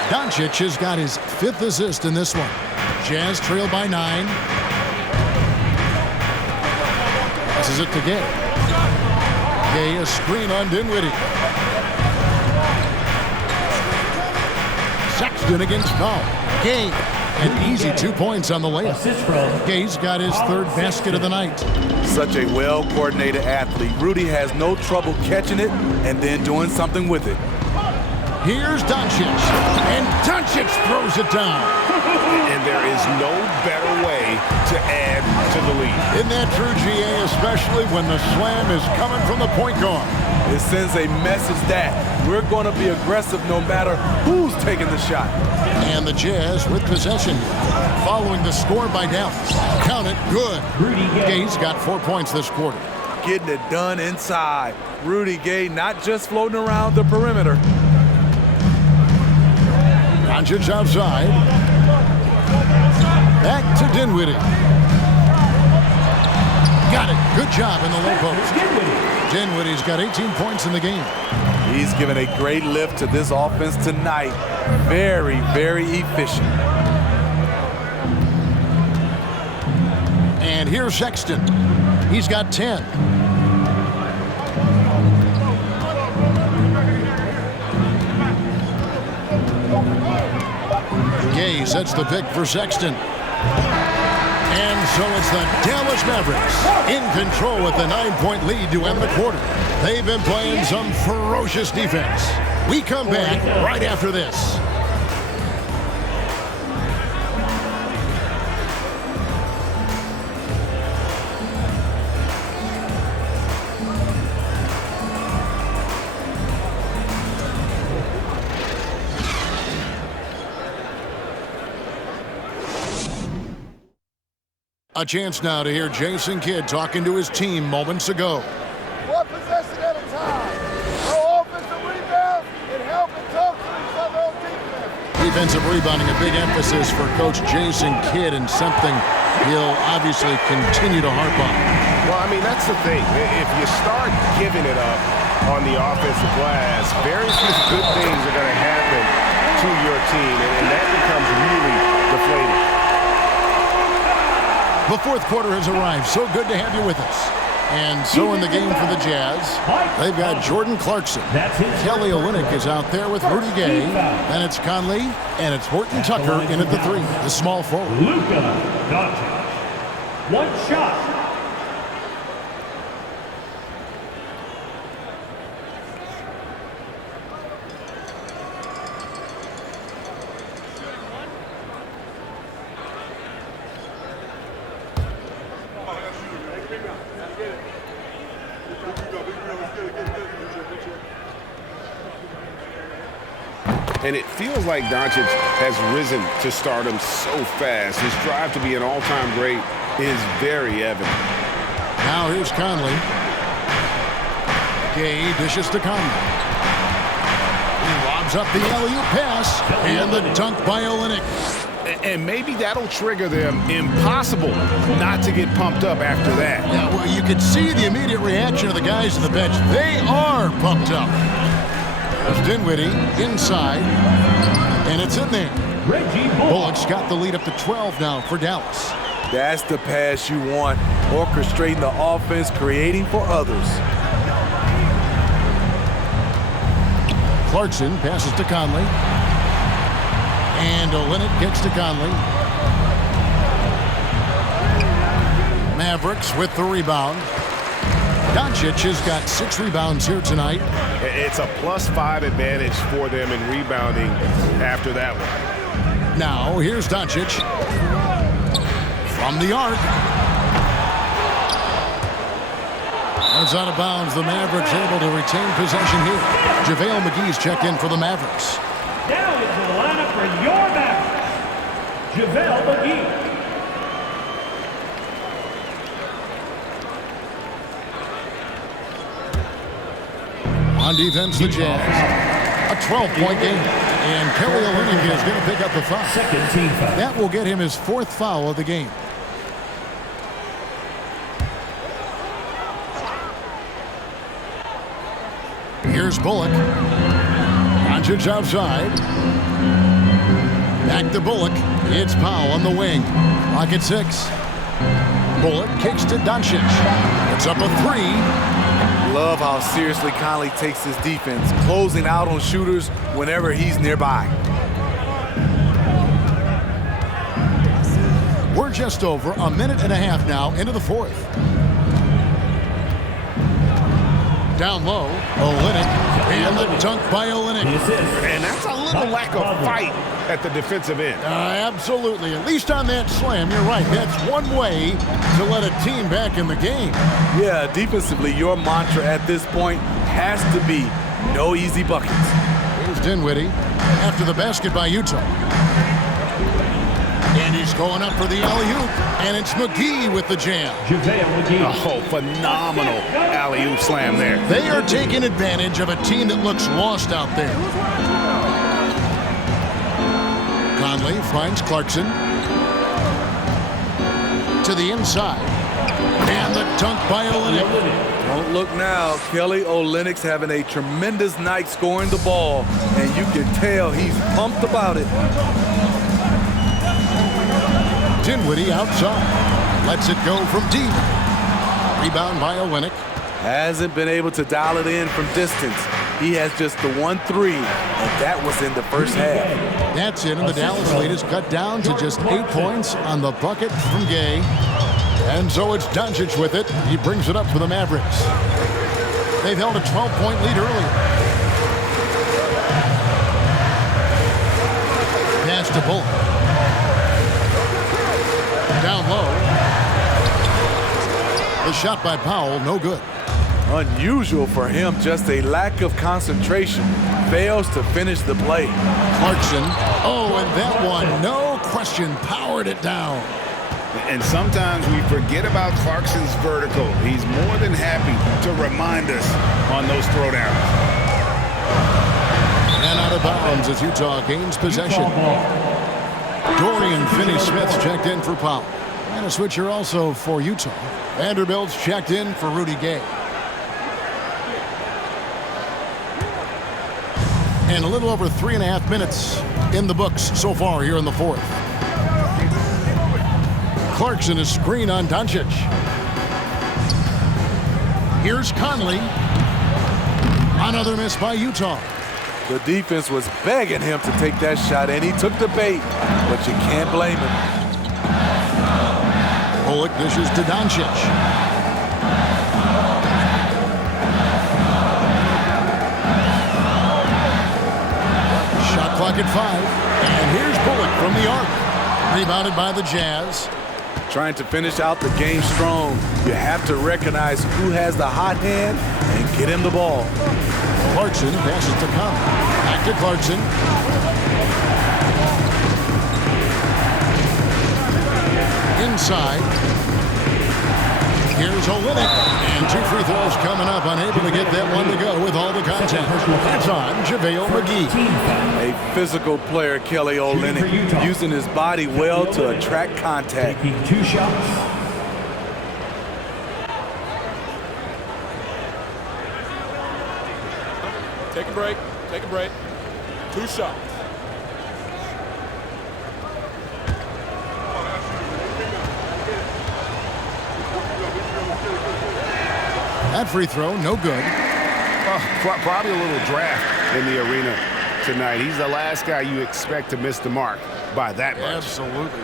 Doncic has got his 5th assist in this one. Jazz trail by 9. Passes it to Gay. Gay, a screen on Dinwiddie. Sexton against Powell. Gay. An easy 2 points on the layup. Gay's got his 3rd basket of the night. Such a well-coordinated athlete. Rudy has no trouble catching it and then doing something with it. Here's Doncic, and Doncic throws it down. And there is no better way to add to the lead. Isn't that true, GA, especially when the slam is coming from the point guard? It sends a message that we're going to be aggressive no matter who's taking the shot. And the Jazz with possession following the score by Dallas. Count it, good. Gay's got 4 points this quarter. Getting it done inside. Rudy Gay not just floating around the perimeter. Doncic outside. Back to Dinwiddie. Got it. Good job in the low post. Dinwiddie's got 18 points in the game. He's given a great lift to this offense tonight. Very, very efficient. And here's Sexton. He's got 10. Gay sets the pick for Sexton. And so it's the Dallas Mavericks in control with the 9-point lead to end the quarter. They've been playing some ferocious defense. We come back right after this. A chance now to hear Jason Kidd talking to his team moments ago. One possession at a time. No offensive rebounds and help and talk to each other on defense. Defensive rebounding, a big emphasis for Coach Jason Kidd, and something he'll obviously continue to harp on. Well, I mean, that's the thing. If you start giving it up on the offensive glass, very few good things are going to happen to your team, and that becomes really deflating. The 4th quarter has arrived. So good to have you with us. And so in the game for the Jazz, they've got Jordan Clarkson. Kelly Olynyk is out there with Rudy Gay. Then it's Conley, and it's Horton Tucker in at the 3, the small forward. Luka Doncic. One shot. And it feels like Doncic has risen to stardom so fast. His drive to be an all-time great is very evident. Now here's Conley. Gay dishes to Conley. He lobs up the alley-oop pass, and the dunk by Olynyk. And maybe that'll trigger them. Impossible not to get pumped up after that. Yeah, well, you could see the immediate reaction of the guys on the bench. They are pumped up. There's Dinwiddie inside, and it's in there. Bullock's got the lead up to 12 now for Dallas. That's the pass you want, orchestrating the offense, creating for others. Clarkson passes to Conley, and Olynyk gets to Conley. Mavericks with the rebound. Doncic has got 6 rebounds here tonight. It's a +5 advantage for them in rebounding after that one. Now, here's Doncic. From the arc. It's out of bounds. The Mavericks able to retain possession here. JaVale McGee's checked in for the Mavericks. Now into the lineup for your Mavericks, JaVale McGee. On defense, the Jazz. A 12-point game. And Kelly Olynyk is going to pick up the foul. Second team foul. That will get him his 4th foul of the game. Here's Bullock. Doncic outside. Back to Bullock. It's Powell on the wing. Clock at 6. Bullock kicks to Doncic. It's up a 3. Love how seriously Conley takes his defense, closing out on shooters whenever he's nearby. We're just over a minute and a half now into the 4th. Down low, Olynyk, and the dunk by Olynyk. And that's a little lack of fight at the defensive end. Absolutely. At least on that slam, you're right. That's one way to let a team back in the game. Yeah, defensively, your mantra at this point has to be no easy buckets. Here's Dinwiddie after the basket by Utah. And he's going up for the alley-oop, and it's McGee with the jam. JaVale McGee. Oh, phenomenal alley-oop slam there. They are taking advantage of a team that looks lost out there. Conley finds Clarkson. To the inside. And the dunk by Olynyk. Don't look now. Kelly Olynyk's having a tremendous night scoring the ball, and you can tell he's pumped about it. Dinwiddie outside. Lets it go from deep. Rebound by Olynyk. Hasn't been able to dial it in from distance. He has just the 1-3, and that was in the first half. That's it, and the Dallas lead is cut down to just 8 points on the bucket from Gay. And so it's Doncic with it. He brings it up for the Mavericks. They've held a 12-point lead earlier. Pass to Bullock. Down low. The shot by Powell, no good. Unusual for him, just a lack of concentration. Fails to finish the play. Clarkson. Oh, and that one, no question, powered it down. And sometimes we forget about Clarkson's vertical. He's more than happy to remind us on those throwdowns. And out of bounds as Utah gains possession. Dorian Finney-Smith's checked in for Powell. And a switcher also for Utah. Vanderbilt's checked in for Rudy Gay. And a little over 3.5 minutes in the books so far here in the 4th. Clarkson is screen on Doncic. Here's Conley. Another miss by Utah. The defense was begging him to take that shot, and he took the bait, but you can't blame him. Bullock dishes to Doncic. Shot clock at 5. And here's Bullock from the arc. Rebounded by the Jazz. Trying to finish out the game strong, you have to recognize who has the hot hand and get him the ball. Clarkson passes to Conley. Back to Clarkson. Inside. Here's Olynyk. And 2 free throws coming up. Unable to get that one to go with all the contact. It's on JaVale McGee. A physical player, Kelly Olynyk, using his body well to attract contact. Taking 2 shots. Take a break. Take a break. 2 shots. That free throw, no good. Probably a little draft in the arena tonight. He's the last guy you expect to miss the mark by that much. Absolutely.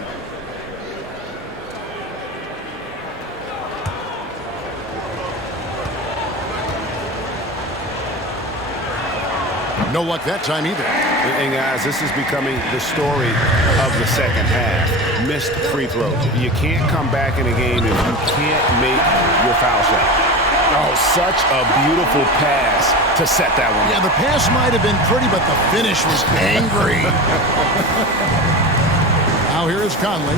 No luck that time either. And guys, this is becoming the story of the second half. Missed free throws. You can't come back in a game if you can't make your foul shot. Oh, such a beautiful pass to set that one. Yeah, the pass might have been pretty, but the finish was angry. Now here is Conley.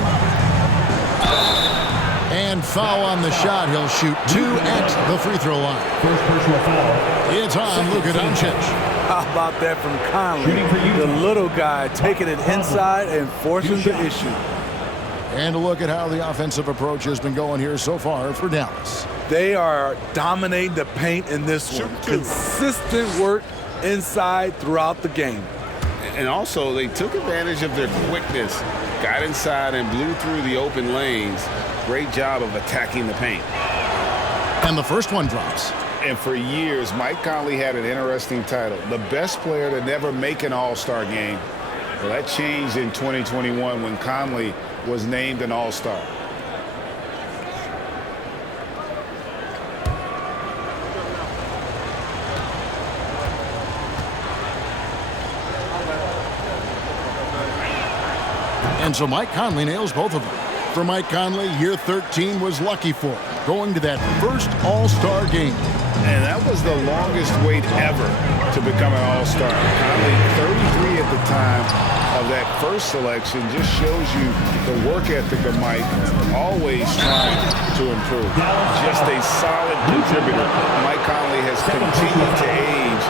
And foul on the shot. He'll shoot 2 at the free throw line. First personal foul. It's on Luka Doncic. How about that from Conley? The little guy taking it inside and forcing the issue. And a look at how the offensive approach has been going here so far for Dallas. They are dominating the paint in this one. Consistent work inside throughout the game. And also, they took advantage of their quickness, got inside and blew through the open lanes. Great job of attacking the paint. And the first one drops. And for years, Mike Conley had an interesting title, the best player to never make an All-Star game. Well, that changed in 2021 when Conley was named an All-Star. And so Mike Conley nails both of them. For Mike Conley, year 13 was lucky for him, going to that first All-Star game. And that was the longest wait ever to become an All-Star. Conley, 33 at the time of that first selection, just shows you the work ethic of Mike, always trying to improve. Just a solid contributor. Mike Conley has continued to age,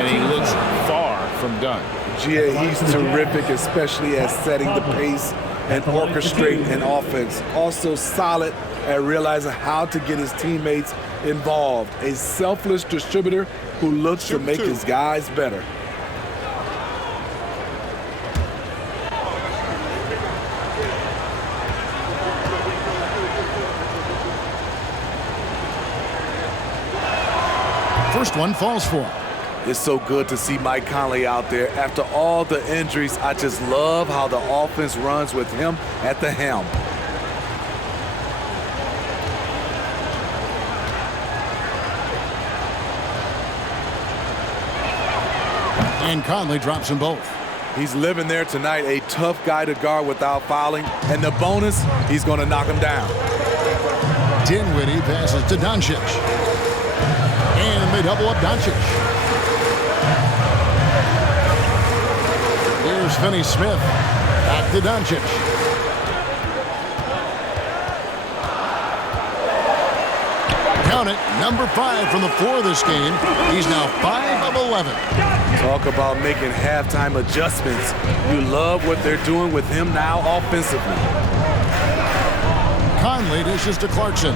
and he looks far from done. He's terrific, especially at setting the pace and orchestrating an offense. Also solid at realizing how to get his teammates involved. A selfless distributor who looks to make his guys better. First one falls for him. It's so good to see Mike Conley out there. After all the injuries, I just love how the offense runs with him at the helm. And Conley drops them both. He's living there tonight, a tough guy to guard without fouling. And the bonus, he's going to knock him down. Dinwiddie passes to Doncic. And they double up Doncic. Here's Finney-Smith. Back to Doncic. Count it, number 5 from the floor this game. He's now 5 of 11. Talk about making halftime adjustments. You love what they're doing with him now offensively. Conley dishes to Clarkson.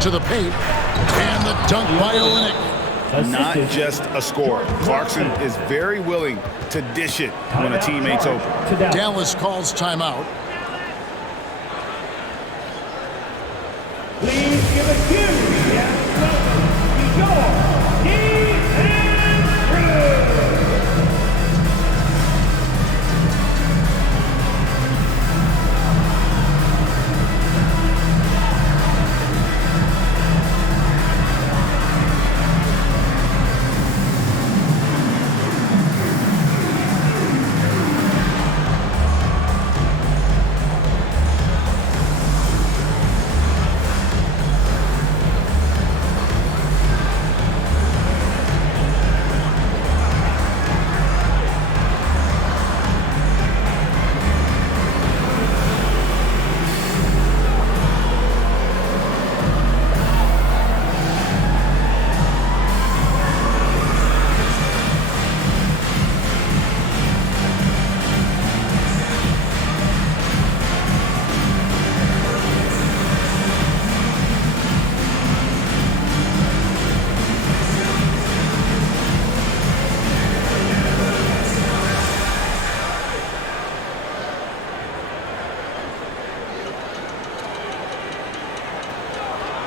To the paint. And the dunk by Olynyk. Not just a scorer. Clarkson is very willing to dish it when a teammate's open. Dallas calls timeout. Please give a cue and welcome your defense crew.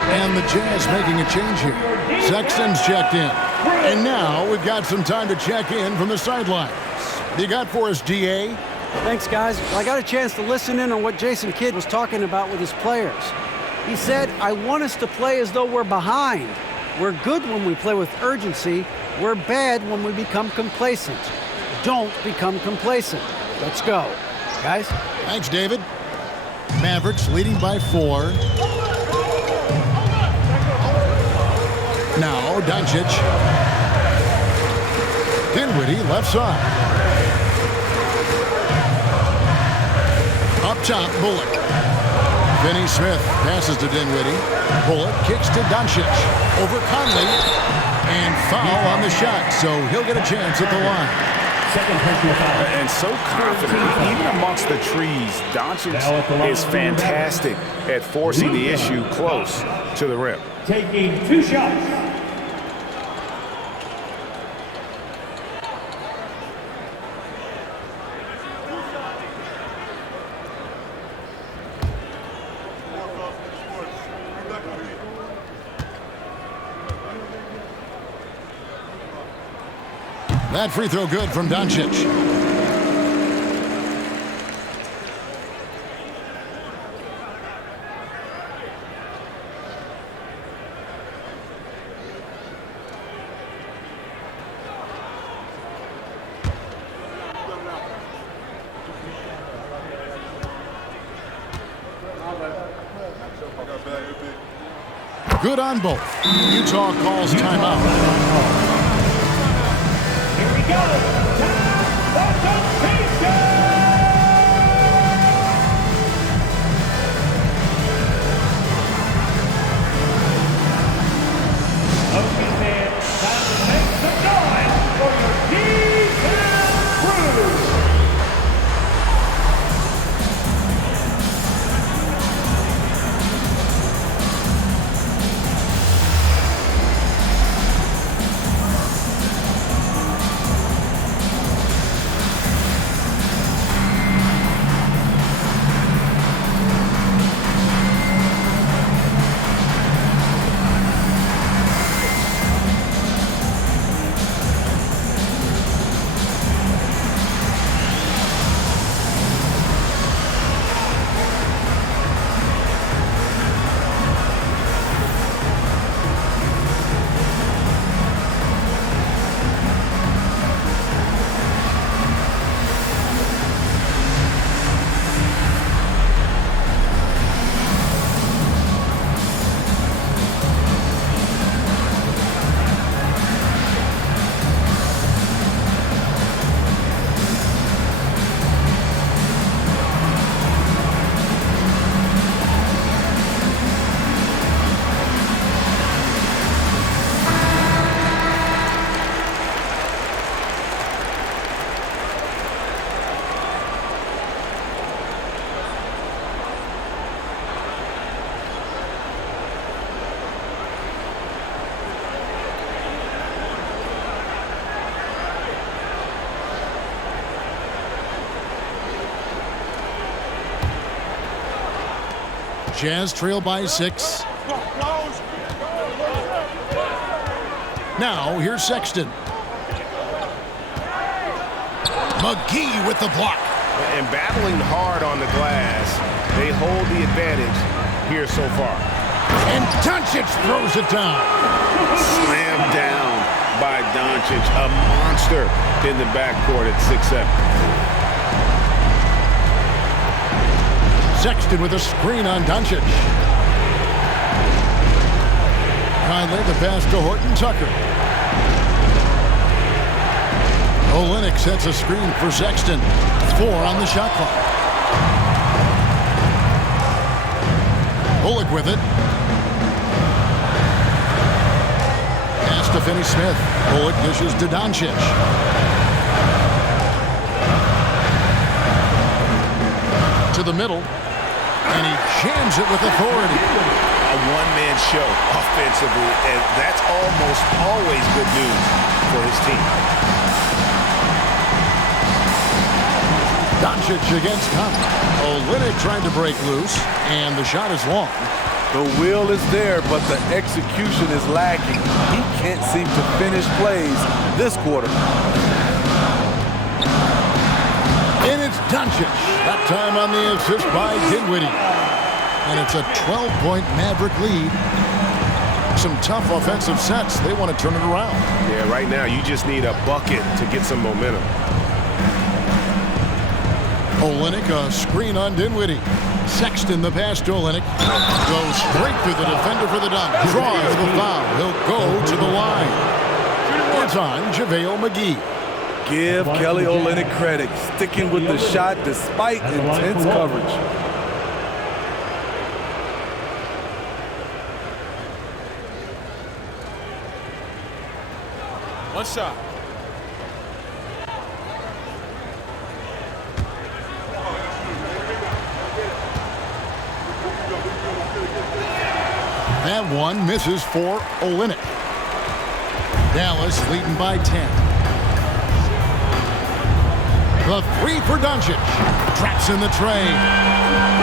And the Jazz making a change here. Sexton's checked in. And now we've got some time to check in from the sidelines. You got for us, DA? Thanks, guys. Well, I got a chance to listen in on what Jason Kidd was talking about with his players. He said, I want us to play as though we're behind. We're good when we play with urgency, We're bad when we become complacent. Don't become complacent. Let's go. Guys? Thanks, David. Mavericks leading by 4. Now, Doncic. Dinwiddie, left side. Up top, Bullock. Finney Smith passes to Dinwiddie. Bullock kicks to Doncic. Over Conley. And foul on the shot, so he'll get a chance at the line. Second personal foul. And so confident, even amongst the trees. Doncic is fantastic at forcing the issue close to the rim. Taking 2 shots. That free throw good from Doncic. Good on both. Utah calls timeout. Here we go. Okay, man. Time to make some noise for your defense crew. Jazz trail by 6. Now, here's Sexton. McGee with the block. And battling hard on the glass, they hold the advantage here so far. And Doncic throws it down. Slammed down by Doncic, a monster in the backcourt at 6'7". Sexton with a screen on Doncic. Conley the pass to Horton Tucker. Olynyk sets a screen for Sexton. 4 on the shot clock. Bullock with it. Pass to Finney Smith. Bullock dishes to Doncic. To the middle. And he jams it with authority. A one-man show offensively, and that's almost always good news for his team. Doncic against Conley. Olynyk trying to break loose, and the shot is long. The will is there, but the execution is lacking. He can't seem to finish plays this quarter. And it's Doncic. That time on the assist by Dinwiddie. And it's a 12-point Maverick lead. some tough offensive sets. They want to turn it around. Yeah, right now you just need a bucket to get some momentum. Olynyk, a screen on Dinwiddie. Sexton, the pass to Olynyk. Goes straight through the defender for the dunk. Draws the foul. He'll go to the line. It's on JaVale McGee. Give Kelly Olynyk credit, sticking with the shot despite intense coverage. One shot. That one misses for Olynyk. Dallas leading by 10. The three for Doncic. Traps in the tray.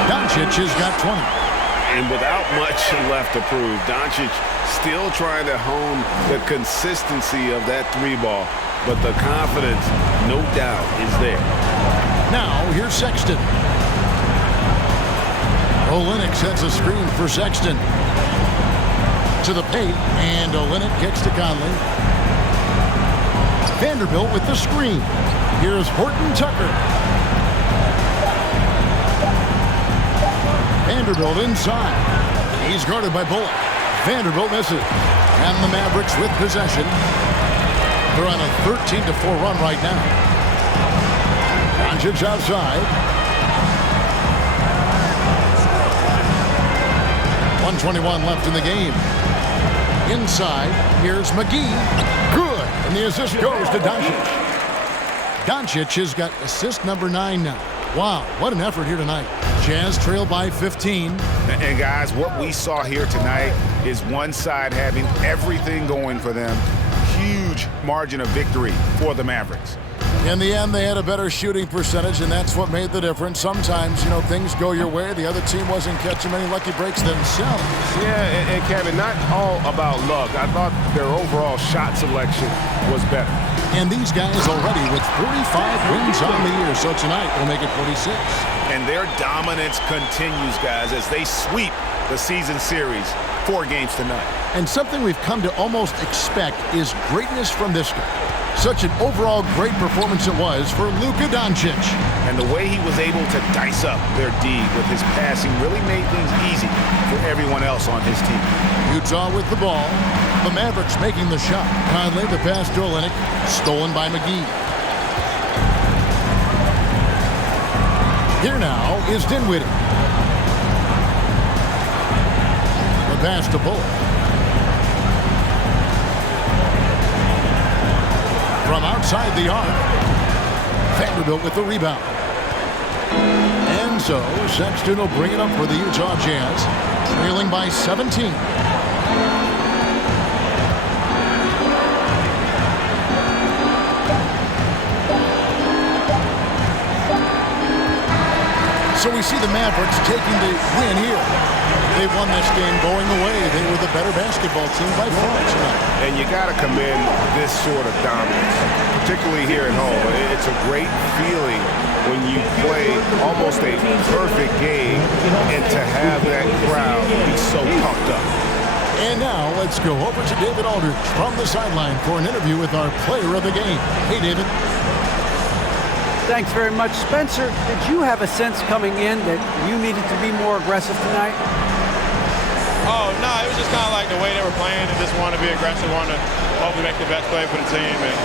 Doncic has got 20. And without much left to prove, Doncic still trying to hone the consistency of that three ball. But the confidence, no doubt, is there. Now, here's Sexton. Olynyk sets a screen for Sexton. To the paint, and Olynyk kicks to Conley. Vanderbilt with the screen. Here's Horton Tucker. Vanderbilt inside. He's guarded by Bullock. Vanderbilt misses. And the Mavericks with possession. They're on a 13-4 run right now. Doncic outside. 1:21 left in the game. Inside, here's McGee. Good. And the assist goes to Doncic. Doncic has got assist number 9 now. Wow, what an effort here tonight. Jazz trail by 15. And guys, what we saw here tonight is one side having everything going for them. Huge margin of victory for the Mavericks. In the end, they had a better shooting percentage, and that's what made the difference. Sometimes, things go your way. The other team wasn't catching many lucky breaks themselves. Yeah, and Kevin, not all about luck. I thought their overall shot selection was better. And these guys already with 45 wins on the year, so tonight will make it 46. And their dominance continues, guys, as they sweep the season series. 4 games tonight. And something we've come to almost expect is greatness from this guy. Such an overall great performance it was for Luka Doncic. And the way he was able to dice up their D with his passing really made things easy for everyone else on his team. Utah with the ball. The Mavericks making the shot. Conley, the pass to Olynyk. Stolen by McGee. Here now is Dinwiddie. The pass to Bullock. From outside the arc, Vanderbilt with the rebound. And so Sexton will bring it up for the Utah Jazz, trailing by 17. So we see the Mavericks taking the win here. They won this game going away. They were the better basketball team by far tonight. And you got to commend this sort of dominance, particularly here at home. It's a great feeling when you play almost a perfect game and to have that crowd be so pumped up. And now let's go over to David Aldridge from the sideline for an interview with our player of the game. Hey, David. Thanks very much, Spencer. Did you have a sense coming in that you needed to be more aggressive tonight? Oh, no, it was just kind of like the way they were playing and just wanted to be aggressive, wanted to hopefully make the best play for the team and,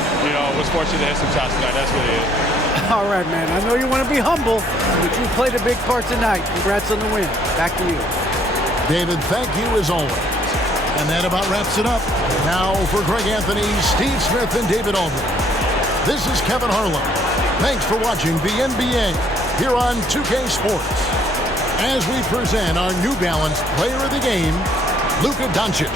was fortunate to hit some shots tonight. That's what it is. All right, man. I know you want to be humble, but you played a big part tonight. Congrats on the win. Back to you. David, thank you as always. And that about wraps it up. Now for Greg Anthony, Steve Smith, and David Aldridge. This is Kevin Harlan. Thanks for watching the NBA here on 2K Sports. As we present our New Balance Player of the Game, Luka Doncic.